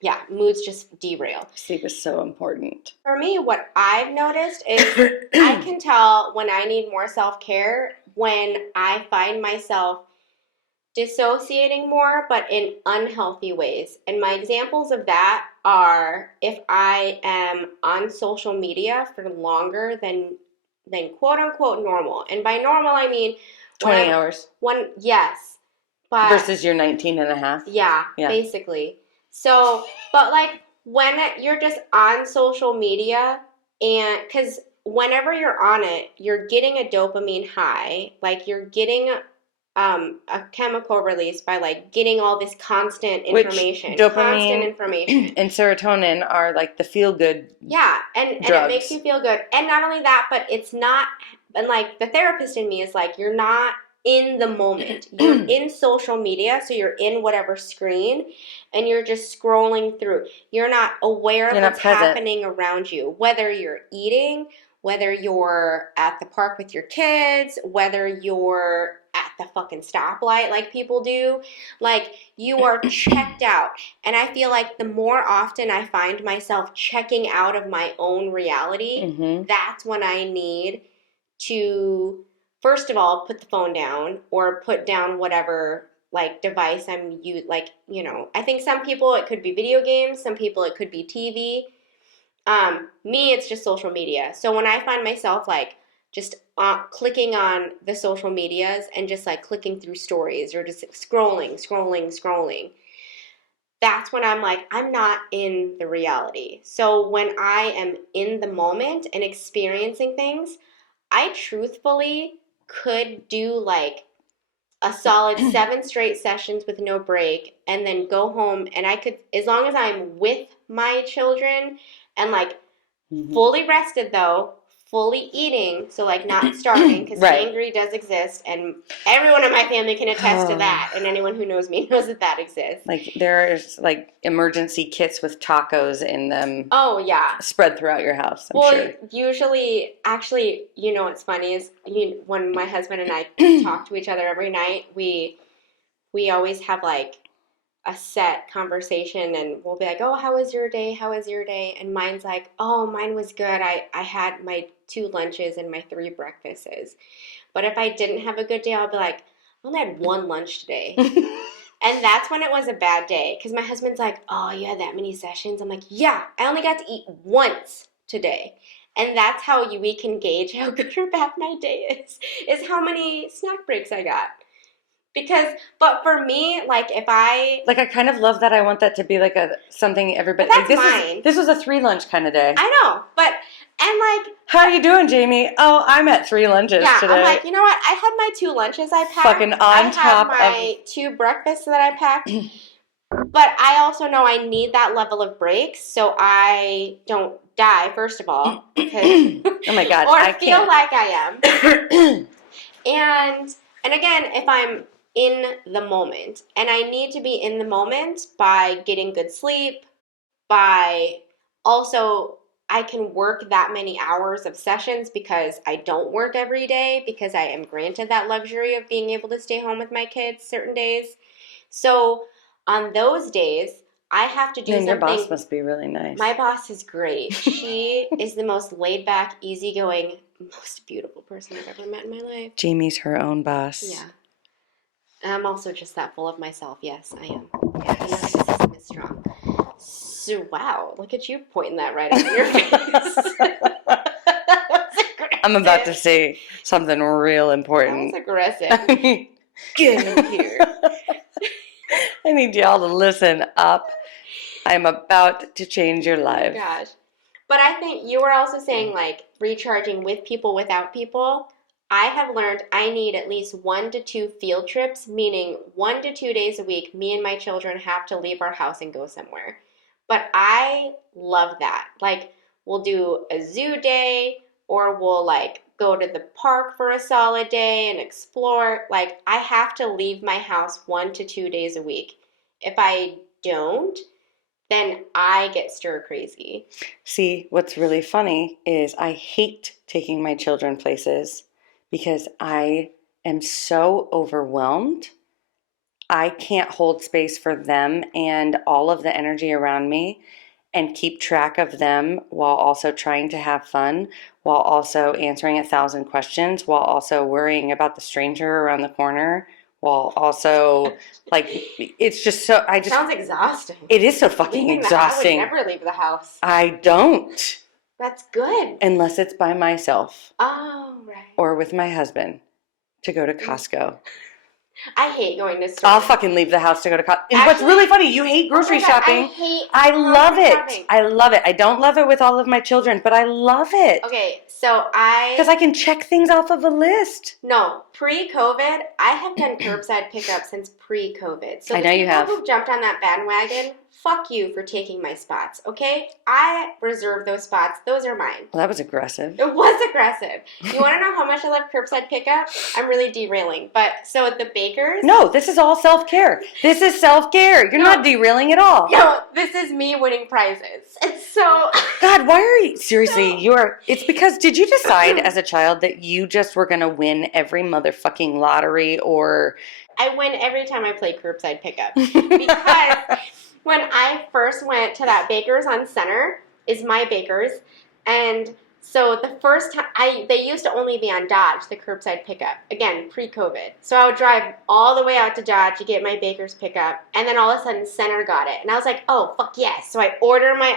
yeah, moods just derail. Sleep is so important. For me, what I've noticed is I can tell when I need more self-care when I find myself dissociating more, but in unhealthy ways. And my examples of that are if I am on social media for longer than quote unquote normal. And by normal, I mean 20 hours. Yes. But versus your 19 and a half. Yeah, basically. So, but like when you're just on social media, and because whenever you're on it, you're getting a dopamine high, like you're getting a chemical release by like getting all this constant information. Dopamine information. And serotonin are like the feel good. Yeah, and it makes you feel good. And not only that, but it's not, and like the therapist in me is like, you're not in the moment. You're in social media, so you're in whatever screen, and you're just scrolling through. You're not aware of what's happening around you, whether you're eating, whether you're at the park with your kids, whether you're at the fucking stoplight like people do. Like, you are checked out. And I feel like the more often I find myself checking out of my own reality, that's when I need to, first of all, put the phone down or put down whatever like device I'm using. Like, you know, I think some people it could be video games, some people it could be TV. Me, it's just social media. So when I find myself like just clicking on the social medias and just like clicking through stories or just scrolling, that's when I'm like, I'm not in the reality. So when I am in the moment and experiencing things, I truthfully could do like a solid 7 straight sessions with no break and then go home, and I could, as long as I'm with my children and like fully rested though, fully eating, so like not starving, because angry does exist, and everyone in my family can attest to that, and anyone who knows me knows that exists. Like there's like emergency kits with tacos in them. Oh yeah, spread throughout your house. I'm sure. Usually, actually, you know what's funny is when my husband and I talk to each other every night, we always have like a set conversation, and we'll be like, oh, how was your day? And mine's like, oh, mine was good. I had my 2 lunches and my 3 breakfasts. But if I didn't have a good day, I'll be like, I only had one lunch today. And that's when it was a bad day. Because my husband's like, oh, you had that many sessions? I'm like, yeah, I only got to eat once today. And that's how we can gauge how good or bad my day is how many snack breaks I got. But for me, like if I... Like I kind of love that. I want that to be like something everybody... But that's like, mine. This was a 3 lunch kind of day. I know, but... And like... How are you doing, Jamie? Oh, I'm at 3 lunches today. I'm like, you know what? I had my 2 lunches I packed. Fucking on top of... I had my 2 breakfasts that I packed. But I also know I need that level of breaks so I don't die, first of all. Because, oh my God, or I feel can't. like I am. And again, if I'm in the moment, and I need to be in the moment by getting good sleep, by also I can work that many hours of sessions because I don't work every day, because I am granted that luxury of being able to stay home with my kids certain days. So on those days, I have to do something. Your boss must be really nice. My boss is great. She is the most laid back, easygoing, most beautiful person I've ever met in my life. Jamie's her own boss. Yeah. And I'm also just that full of myself. Yes, I am. Yeah, the narcissism is strong. So, wow, look at you pointing that right out in your face. I'm about to say something real important. That was aggressive. Get in here. I need y'all to listen up. I'm about to change your life. Oh my gosh. But I think you were also saying, like, recharging with people, without people. I have learned I need at least 1 to 2 field trips, meaning 1 to 2 days a week, me and my children have to leave our house and go somewhere. But I love that. Like, we'll do a zoo day, or we'll, like, go to the park for a solid day and explore. Like, I have to leave my house 1 to 2 days a week. If I don't, then I get stir crazy. See, what's really funny is I hate taking my children places because I am so overwhelmed. I can't hold space for them and all of the energy around me and keep track of them while also trying to have fun, while also answering 1,000 questions, while also worrying about the stranger around the corner, while also, like, it's just so, Sounds exhausting. It is so fucking exhausting. I would never leave the house. I don't. That's good. Unless it's by myself. Oh, right. Or with my husband to go to Costco. I hate going to stores. I'll fucking leave the house to go to Costco. And what's really funny, you hate grocery shopping. I love it. I love it. I don't love it with all of my children, but I love it. Okay, so because I can check things off of a list. No, pre-COVID, I have done curbside pickup since pre-COVID. So I know you have. People who jumped on that bandwagon, fuck you for taking my spots, okay? I reserve those spots. Those are mine. Well, that was aggressive. It was aggressive. You want to know how much I love curbside pickup? I'm really derailing. But so at the Bakers... No, this is all self-care. This is self-care. You're not derailing at all. No, this is me winning prizes. It's so... God, why are you... Seriously, It's because... Did you decide as a child that you just were going to win every motherfucking lottery or... I win every time I play curbside pickup. Because... When I first went to that Baker's on Center, is my Baker's, and so the first time, they used to only be on Dodge, the curbside pickup, again, pre-COVID. So I would drive all the way out to Dodge to get my Baker's pickup, and then all of a sudden Center got it, and I was like, oh, fuck yes. So I order my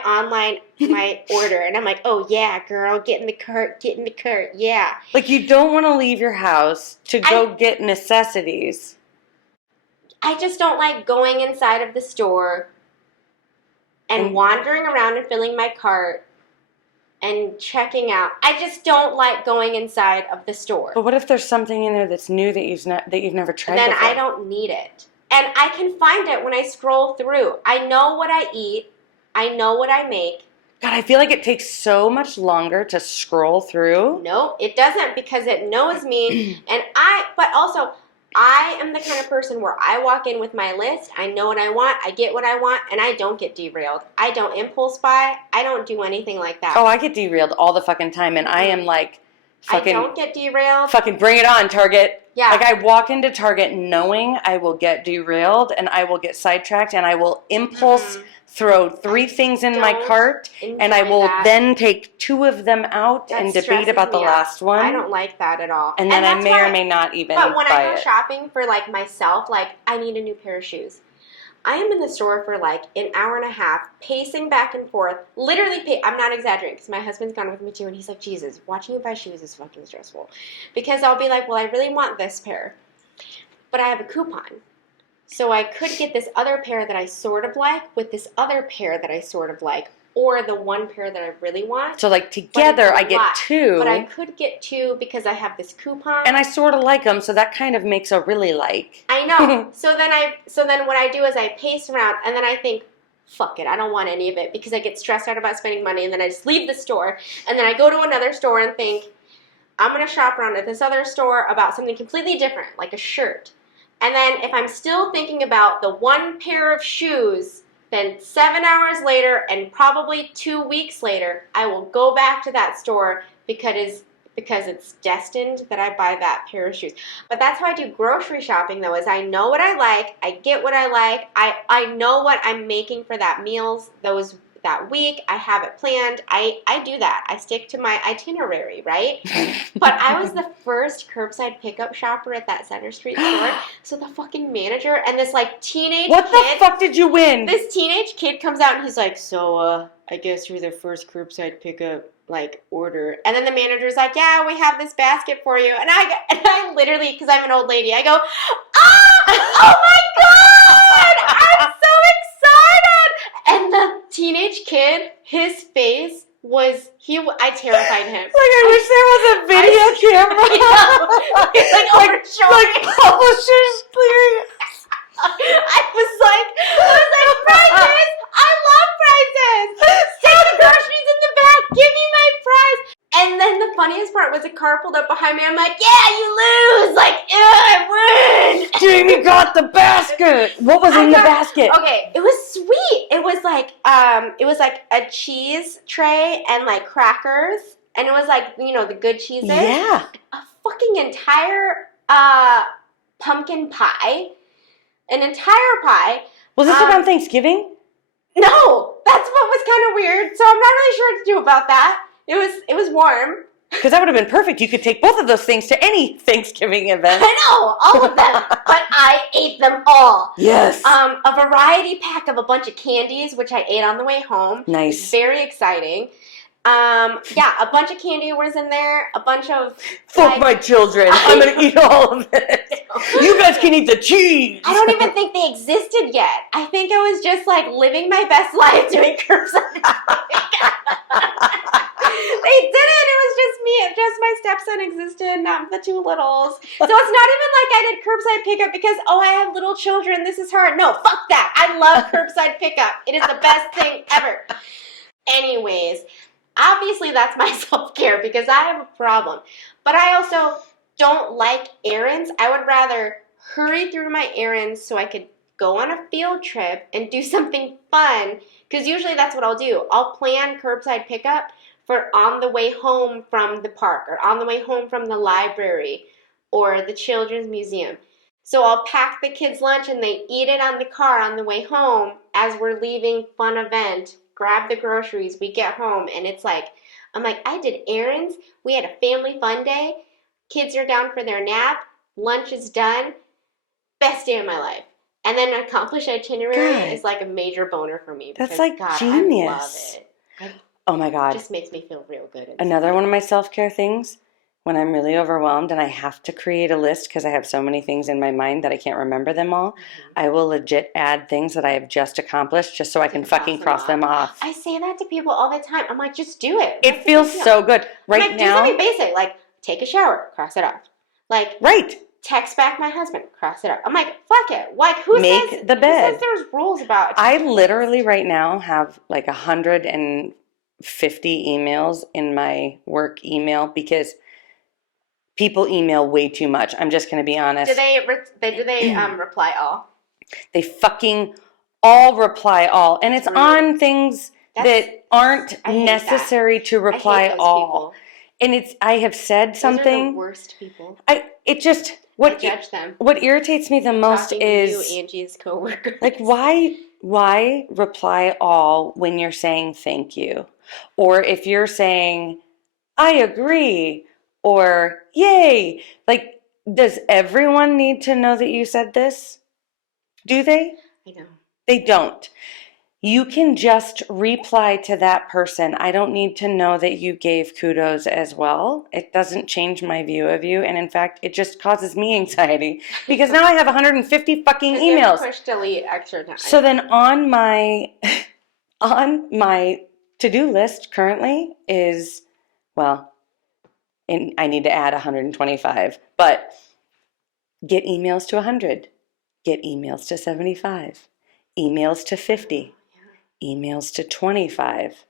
order, and I'm like, oh yeah, girl, get in the cart, yeah. Like you don't want to leave your house to go get necessities. I just don't like going inside of the store and wandering around and filling my cart and checking out. I just don't like going inside of the store. But what if there's something in there that's new that you've never tried then before? I don't need it. And I can find it when I scroll through. I know what I eat. I know what I make. God, I feel like it takes so much longer to scroll through. No, it doesn't, because it knows me. But also, I am the kind of person where I walk in with my list, I know what I want, I get what I want, and I don't get derailed. I don't impulse buy. I don't do anything like that. Oh, I get derailed all the fucking time, and I am like, fucking... I don't get derailed. Fucking bring it on, Target. Yeah. Like I walk into Target knowing I will get derailed and I will get sidetracked and I will impulse throw 3 things in my cart and I will then take 2 of them out and debate about the last one. I don't like that at all. And then I may or may not even buy it. But when I go shopping for like myself, like I need a new pair of shoes. I am in the store for like an hour and a half, pacing back and forth. Literally, I'm not exaggerating because my husband's gone with me too, and he's like, Jesus, watching you buy shoes is fucking stressful. Because I'll be like, well, I really want this pair, but I have a coupon. So I could get this other pair that I sort of like with this other pair that I sort of like, or the one pair that I really want. So like together I get 2. But I could get 2 because I have this coupon. And I sort of like them, so that kind of makes a really like. I know. So then what I do is I pace around and then I think, fuck it, I don't want any of it because I get stressed out about spending money and then I just leave the store and then I go to another store and think, I'm going to shop around at this other store about something completely different, like a shirt. And then if I'm still thinking about the one pair of shoes, then 7 hours later and probably 2 weeks later, I will go back to that store because it's destined that I buy that pair of shoes. But that's how I do grocery shopping, though, is I know what I like, I get what I like, I know what I'm making for that meals that week, I have it planned, I do that. I stick to my itinerary, right? But I was the first curbside pickup shopper at that Center Street store, so the fucking manager and this like teenage What the fuck did you win? This teenage kid comes out and he's like, so I guess you're the first curbside pickup like order. And then the manager's like, yeah, we have this basket for you. And I literally, because I'm an old lady, I go, oh my God, I'm so excited. And the teenage kid, his face was, I terrified him. Like I wish there was a video camera. like publishers clearing. I was like, prices! I love prices! Take the groceries in the back! Give me my price! And then the funniest part was a car pulled up behind me. I'm like, yeah, you lose! Like, I win! Jamie got the basket! What was in the basket? Okay, it was sweet. It was like a cheese tray and like crackers. And it was like, you know, the good cheeses. Yeah. A fucking entire pumpkin pie. An entire pie. Was this around Thanksgiving? No, that's what was kind of weird. So I'm not really sure what to do about that. It was warm. Because that would have been perfect. You could take both of those things to any Thanksgiving event. I know, all of them. But I ate them all. Yes. A variety pack of a bunch of candies, which I ate on the way home. Nice. Very exciting. Yeah, a bunch of candy was in there. A bunch of... Fuck my children. I'm going to eat all of it. You guys can eat the cheese. I don't even think they existed yet. I think I was just like living my best life doing curbside. They didn't. It was just me. Just my stepson existed, not the 2 littles. So it's not even like I did curbside pickup because, I have little children. This is hard. No, fuck that. I love curbside pickup. It is the best thing ever. Anyways, obviously that's my self-care because I have a problem. But I also don't like errands. I would rather hurry through my errands so I could go on a field trip and do something fun. Because usually that's what I'll do. I'll plan curbside pickup for on the way home from the park or on the way home from the library or the children's museum. So I'll pack the kids' lunch and they eat it on the car on the way home as we're leaving fun event, grab the groceries, we get home, and it's like, I'm like, I did errands, we had a family fun day, kids are down for their nap, lunch is done, best day of my life. And then accomplished itinerary is like a major boner for me. That's like genius. I love it. Oh my God. It just makes me feel real good. Another one of my self-care things, when I'm really overwhelmed and I have to create a list because I have so many things in my mind that I can't remember them all, I will legit add things that I have just accomplished just so I can fucking cross them off. I say that to people all the time. I'm like, just do it. It feels so good. Right now. Do something basic, like take a shower, cross it off. Like, text back my husband, cross it off. I'm like, fuck it. Like, who says the bed? Who says there's rules about it? I literally right now have like 150 emails in my work email because people email way too much. I'm just going to be honest. Do they reply all? They fucking all reply all. And it's on things that aren't necessary to reply all. And I have said Those are something. the worst people. I judge them. What irritates me the most Talking is to you, Angie's coworker. like why reply all when you're saying thank you, or if you're saying I agree or yay. Like, does everyone need to know that you said this? Do they? I know. They don't. You can just reply to that person. I don't need to know that you gave kudos as well. It doesn't change my view of you. And in fact, it just causes me anxiety because now I have 150 fucking emails. Push delete extra time. So then on my to-do list currently is, well, and I need to add 125, but get emails to 100, get emails to 75, emails to 50. Emails to 25,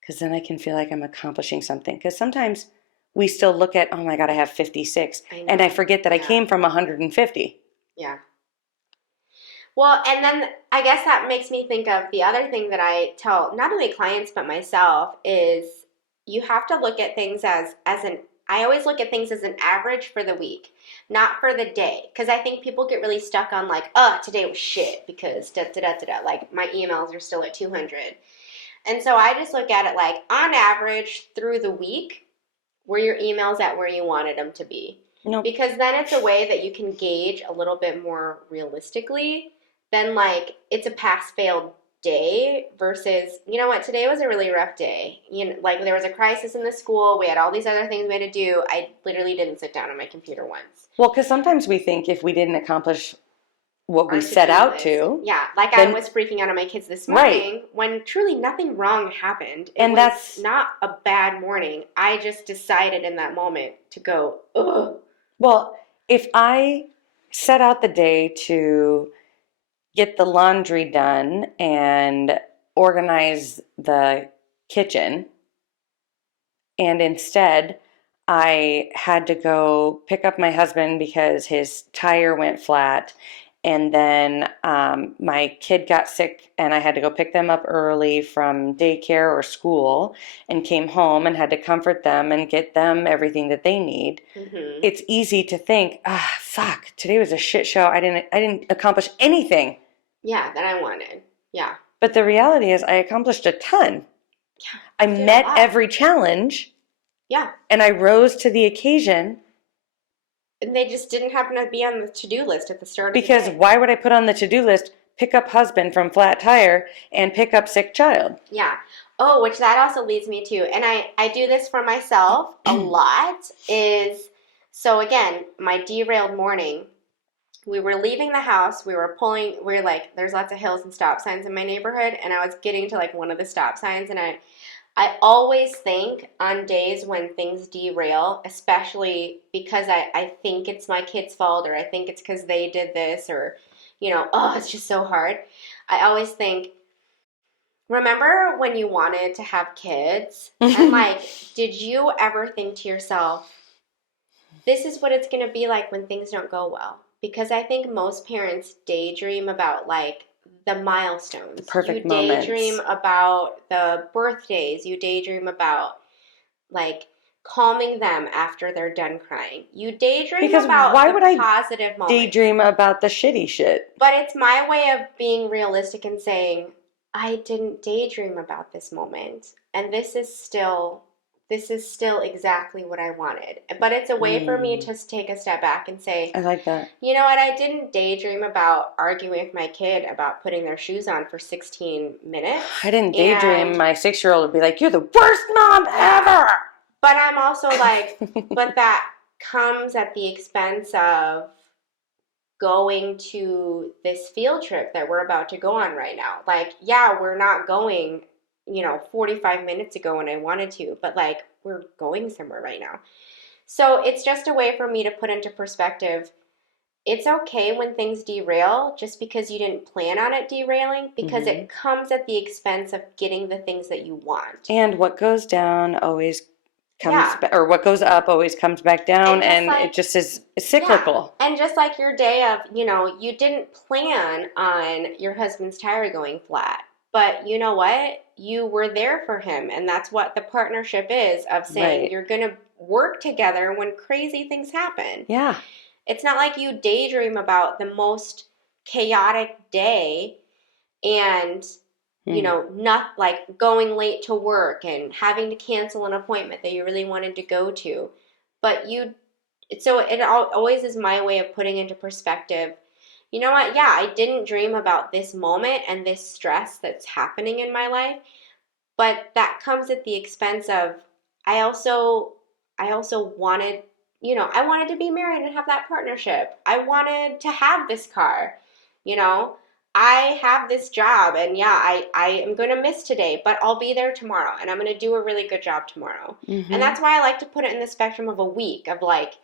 because then I can feel like I'm accomplishing something. Because sometimes we still look at, oh my God, I have 56, and I forget that I came from 150. Yeah. Well, and then I guess that makes me think of the other thing that I tell not only clients but myself is you have to look at things I always look at things as an average for the week, not for the day. Because I think people get really stuck on like, oh, today was shit because da-da-da-da-da. Like my emails are still at 200. And so I just look at it like on average through the week, were your emails at where you wanted them to be? Nope. Because then it's a way that you can gauge a little bit more realistically than like it's a pass-failed day versus, you know what, today was a really rough day. You know, like there was a crisis in the school. We had all these other things we had to do. I literally didn't sit down on my computer once. Well, because sometimes we think if we didn't accomplish what we set out to. Yeah, like I was freaking out on my kids this morning when truly nothing wrong happened. And that's not a bad morning. I just decided in that moment to go, ugh. Well, if I set out the day to get the laundry done and organize the kitchen, and instead I had to go pick up my husband because his tire went flat, and then my kid got sick and I had to go pick them up early from daycare or school, and came home and had to comfort them and get them everything that they need. Mm-hmm. It's easy to think, fuck, today was a shit show. I didn't accomplish anything. Yeah, that I wanted. Yeah. But the reality is I accomplished a ton. Yeah, I met every challenge. Yeah. And I rose to the occasion. And they just didn't happen to be on the to-do list at the start because of the day. Why would I put on the to-do list, pick up husband from flat tire and pick up sick child? Yeah. Oh, which that also leads me to, and I do this for myself a lot, is, so again, my derailed morning. We were leaving the house, we're like, there's lots of hills and stop signs in my neighborhood, and I was getting to like one of the stop signs, and I always think on days when things derail, especially because I think it's my kid's fault, or I think it's because they did this, or, you know, oh, it's just so hard. I always think, remember when you wanted to have kids? And like, did you ever think to yourself, this is what it's going to be like when things don't go well? Because I think most parents daydream about like the milestones. The perfect moments. You daydream about the birthdays. You daydream about like calming them after they're done crying. You daydream about the positive moments. Daydream about the shitty shit. But it's my way of being realistic and saying, I didn't daydream about this moment. And this is still exactly what I wanted. But it's a way for me to take a step back and say, I like that. You know what? I didn't daydream about arguing with my kid about putting their shoes on for 16 minutes. I didn't daydream my 6-year-old would be like, you're the worst mom ever. But I'm also like, but that comes at the expense of going to this field trip that we're about to go on right now. Like, yeah, we're not going 45 minutes ago when I wanted to, but like we're going somewhere right now. So it's just a way for me to put into perspective, it's okay when things derail just because you didn't plan on it derailing, because it comes at the expense of getting the things that you want. And what goes down always comes or what goes up always comes back down, and like, it just is cyclical. Yeah. And just like your day of, you didn't plan on your husband's tire going flat. but you know what? You were there for him. And that's what the partnership is, of saying you're going to work together when crazy things happen. Yeah. It's not like you daydream about the most chaotic day and, not like going late to work and having to cancel an appointment that you really wanted to go to. But so it always is my way of putting into perspective, you know what? Yeah, I didn't dream about this moment and this stress that's happening in my life, but that comes at the expense of I also wanted, I wanted to be married and have that partnership. I wanted to have this car. I have this job, and yeah, I am going to miss today, but I'll be there tomorrow, and I'm going to do a really good job tomorrow. Mm-hmm. And that's why I like to put it in the spectrum of a week of like,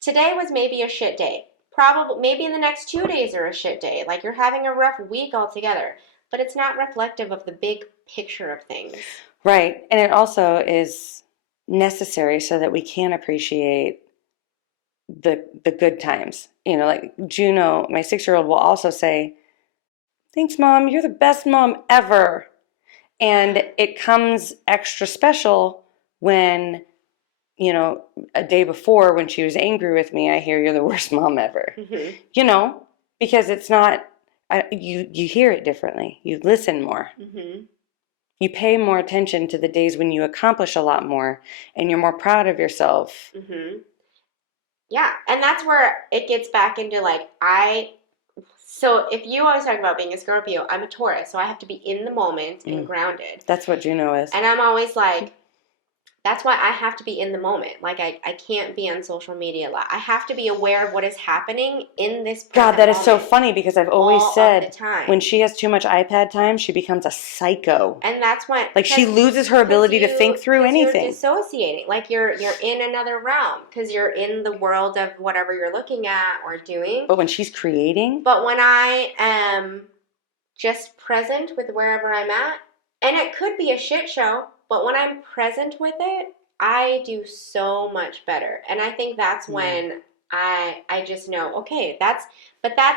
today was maybe a shit day. Probably, maybe in the next 2 days are a shit day. Like you're having a rough week altogether, but it's not reflective of the big picture of things. Right. And it also is necessary so that we can appreciate the good times. Like Juno, my 6-year-old, will also say, "Thanks, Mom. You're the best mom ever." And it comes extra special when, a day before when she was angry with me, I hear you're the worst mom ever. Mm-hmm. Because it's not, you hear it differently. You listen more. Mm-hmm. You pay more attention to the days when you accomplish a lot more and you're more proud of yourself. Mm-hmm. Yeah, and that's where it gets back into like, so if you always talk about being a Scorpio, I'm a Taurus, so I have to be in the moment and grounded. That's what Juno is. And I'm always like, that's why I have to be in the moment. Like, I can't be on social media a lot. I have to be aware of what is happening in this present God, that is so moment funny because I've always all said of the time. when she has too much iPad time, she becomes a psycho. And that's when... Like, she loses her ability to think through anything. You're dissociating. Like, you're in another realm because you're in the world of whatever you're looking at or doing. But when she's creating... But when I am just present with wherever I'm at, and it could be a shit show, but when I'm present with it, I do so much better. And I think that's when I just know, okay, that's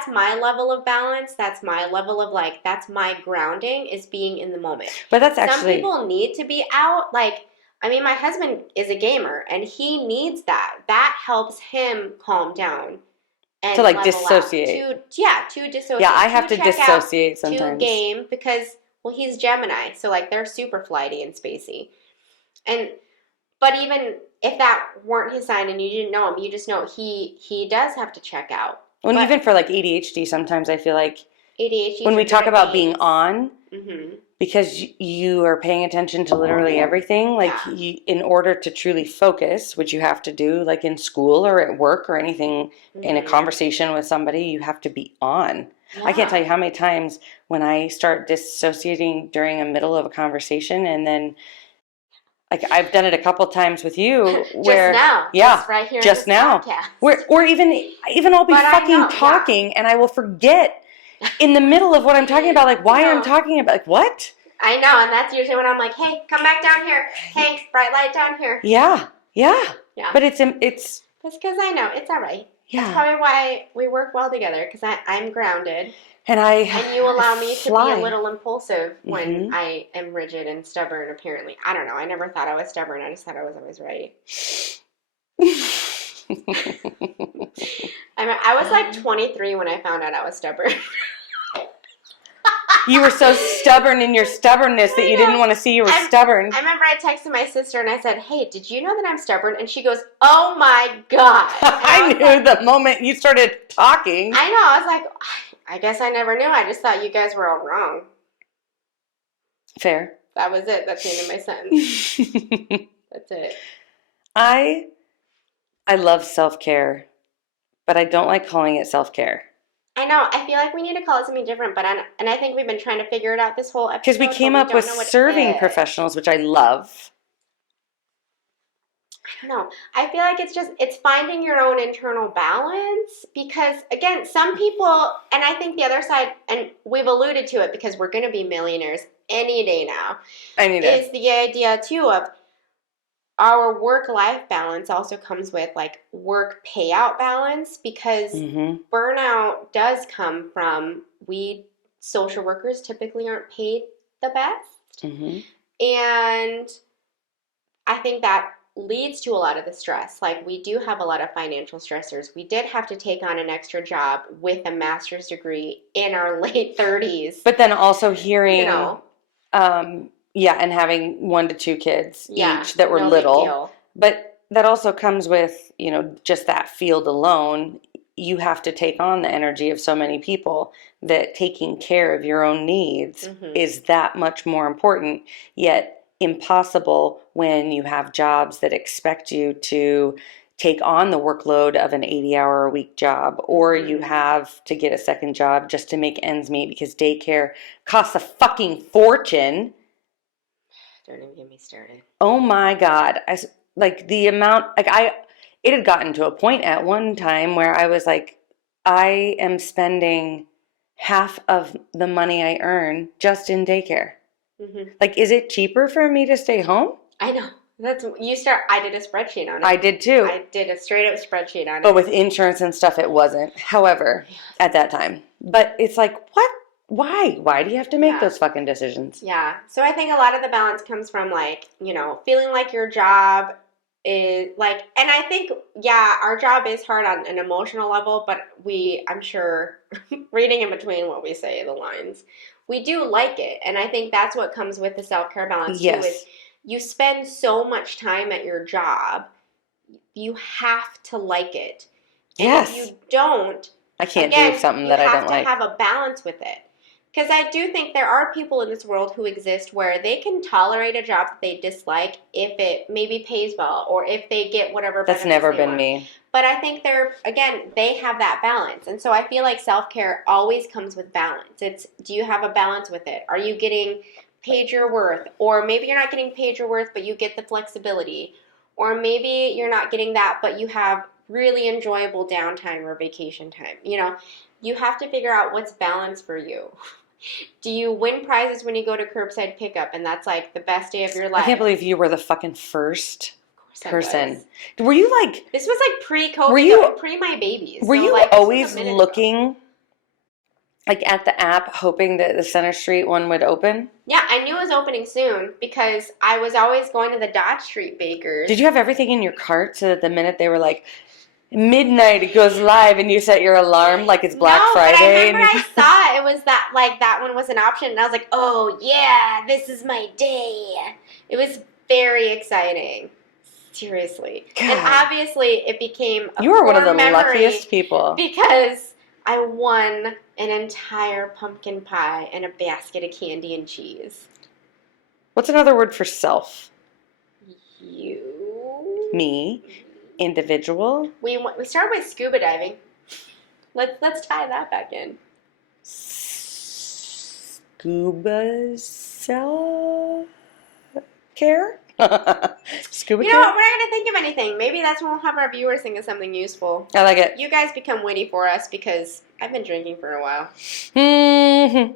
my level of balance. That's my level of like, that's my grounding, is being in the moment. But that's actually... Some people need to be out. Like, I mean, my husband is a gamer and he needs that. That helps him calm down. And to like dissociate. To dissociate. Yeah, I have to dissociate sometimes. To game because, well, he's Gemini, so like they're super flighty and spacey. But even if that weren't his sign and you didn't know him, you just know he does have to check out. Well, even for like ADHD, sometimes I feel like ADHD, when we talk about being on, mm-hmm. because you are paying attention to literally everything, like in order to truly focus, which you have to do like in school or at work or anything, in a conversation with somebody, you have to be on. Yeah. I can't tell you how many times when I start dissociating during the middle of a conversation, and then like I've done it a couple times with you where just right here just in this now podcast. or even I'll be fucking talking and I will forget in the middle of what I'm talking about, like why I'm talking about, like what? I know, and that's usually when I'm like, hey, come back down here. Hey, bright light down here. Yeah. But it's That's because I know it's all right. Yeah. That's probably why we work well together, because I'm grounded. And you allow me to be a little impulsive when Mm-hmm. I am rigid and stubborn, apparently. I don't know. I never thought I was stubborn. I just thought I was always right. I was like 23 when I found out I was stubborn. You were so stubborn in your stubbornness that you didn't want to see you were stubborn. I remember I texted my sister and I said, hey, did you know that I'm stubborn? And she goes, oh my God. I knew the moment you started talking. I know. I was like, I guess I never knew. I just thought you guys were all wrong. Fair. That was it. That's the end of my sentence. That's it. I love self-care, but I don't like calling it self-care. I know. I feel like we need to call it something different, but I think we've been trying to figure it out this whole episode. Because we came up with serving professionals, which I love. I don't know. I feel like it's finding your own internal balance, because again, some people, and I think the other side, and we've alluded to it because we're going to be millionaires any day now, is the idea too of our work-life balance also comes with like work payout balance, because burnout does come from we social workers typically aren't paid the best. Mm-hmm. And I think that leads to a lot of the stress. Like, we do have a lot of financial stressors. We did have to take on an extra job with a master's degree in our late 30s. But then also hearing, You know. Yeah, and having 1 to 2 kids Yeah, each that were no big little. deal. But that also comes with, just that field alone. You have to take on the energy of so many people that taking care of your own needs is that much more important, yet impossible when you have jobs that expect you to take on the workload of an 80-hour-a-week job, or you have to get a second job just to make ends meet because daycare costs a fucking fortune. Don't even get me started. Oh my God. The amount, it had gotten to a point at one time where I was like, I am spending half of the money I earn just in daycare. Like, is it cheaper for me to stay home? I know. I did a spreadsheet on it. I did too. I did a straight up spreadsheet on it. But with insurance and stuff, it wasn't. However, at that time. But it's like, what? Why? Why do you have to make those fucking decisions? Yeah. So I think a lot of the balance comes from, like, feeling like your job is like, and I think, our job is hard on an emotional level, but I'm sure, reading in between what we say, the lines, we do like it. And I think that's what comes with the self-care balance too, is you spend so much time at your job, you have to like it. And if you don't, I can't do something that I don't like. You have to have a balance with it. Because I do think there are people in this world who exist where they can tolerate a job that they dislike if it maybe pays well or if they get whatever benefits That's never they been want. me. But I think they have that balance. And so I feel like self-care always comes with balance. Do you have a balance with it? Are you getting paid your worth? Or maybe you're not getting paid your worth, but you get the flexibility. Or maybe you're not getting that, but you have really enjoyable downtime or vacation time. You have to figure out what's balanced for you. Do you win prizes when you go to curbside pickup and that's like the best day of your life? I can't believe you were the fucking first person. Was. Were you like... This was like pre-COVID, pre my babies. Were you always looking like at the app hoping that the Center Street one would open? Yeah, I knew it was opening soon because I was always going to the Dodge Street Bakers. Did you have everything in your cart so that the minute they were like, midnight it goes live and you set your alarm like it's Black Friday? But I remember I saw it was that one was an option and I was like, oh yeah, this is my day. It was very exciting. Seriously. God. And obviously it became a You were one of the memory luckiest people. Because I won an entire pumpkin pie and a basket of candy and cheese. What's another word for self? You. Me. Individual. We started with scuba diving. Let's tie that back in. Scuba self-care? Scuba You know what? We're not going to think of anything. Maybe that's when we'll have our viewers think of something useful. I like it. You guys become witty for us because I've been drinking for a while. Mm-hmm.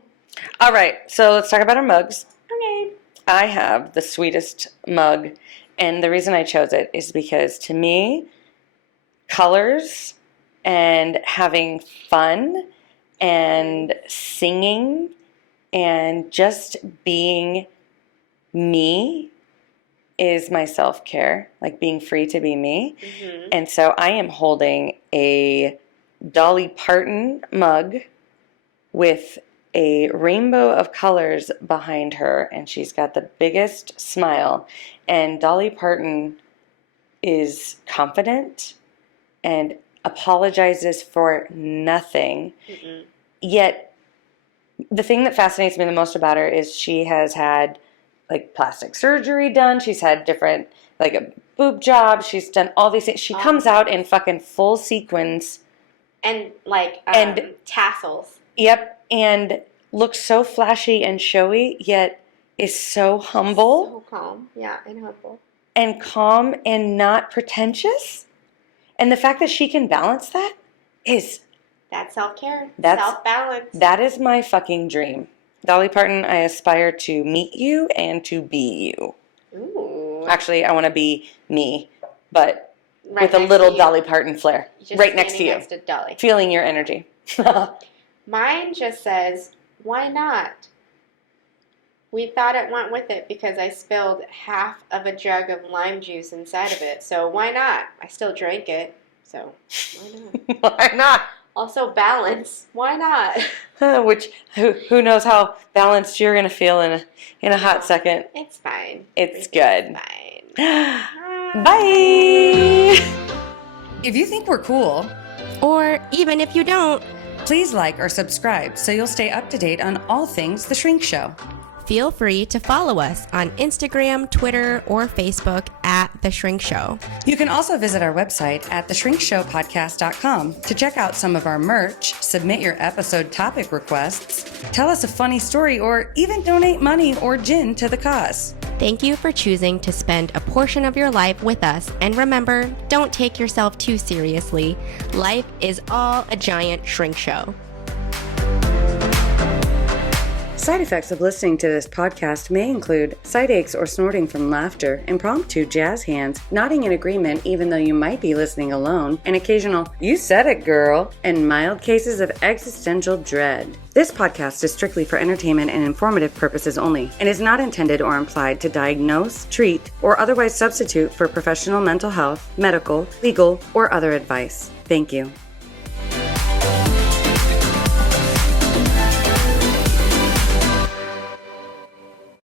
All right, so let's talk about our mugs. Okay. I have the sweetest mug, and the reason I chose it is because to me, colors and having fun and singing and just being me is my self-care, like being free to be me. Mm-hmm. And so I am holding a Dolly Parton mug with a rainbow of colors behind her, and she's got the biggest smile. And Dolly Parton is confident and apologizes for nothing. Mm-mm. Yet the thing that fascinates me the most about her is she has had like plastic surgery done. She's had different, like a boob job. She's done all these things. She comes out in fucking full sequins. And like tassels. Yep. And looks so flashy and showy, yet is so humble. So calm. Yeah, and humble. And calm and not pretentious. And the fact that she can balance that is... That's self-care. Self-balance. That is my fucking dream. Dolly Parton, I aspire to meet you and to be you. Ooh. Actually, I want to be me, but with a little Dolly Parton flair. Just right next to you. Next to Dolly. Feeling your energy. Mine just says, Why not? We thought it went with it because I spilled half of a jug of lime juice inside of it. So why not? I still drank it. So why not? Why not? Also balance. Why not? Which who knows how balanced you're gonna feel in a hot second. It's fine. It's good. Fine. Bye. If you think we're cool, Or even if you don't, please like or subscribe so you'll stay up to date on all things The Shrink Show. feel free to follow us on Instagram, Twitter, or Facebook at The Shrink Show. You can also visit our website at theshrinkshowpodcast.com to check out some of our merch, submit your episode topic requests, tell us a funny story, or even donate money or gin to the cause. Thank you for choosing to spend a portion of your life with us. And remember, don't take yourself too seriously. Life is all a giant shrink show. Side effects of listening to this podcast may include side aches or snorting from laughter, impromptu jazz hands, nodding in agreement even though you might be listening alone, an occasional "you said it, girl," and mild cases of existential dread. This podcast is strictly for entertainment and informative purposes only and is not intended or implied to diagnose, treat, or otherwise substitute for professional mental health, medical, legal, or other advice. Thank you.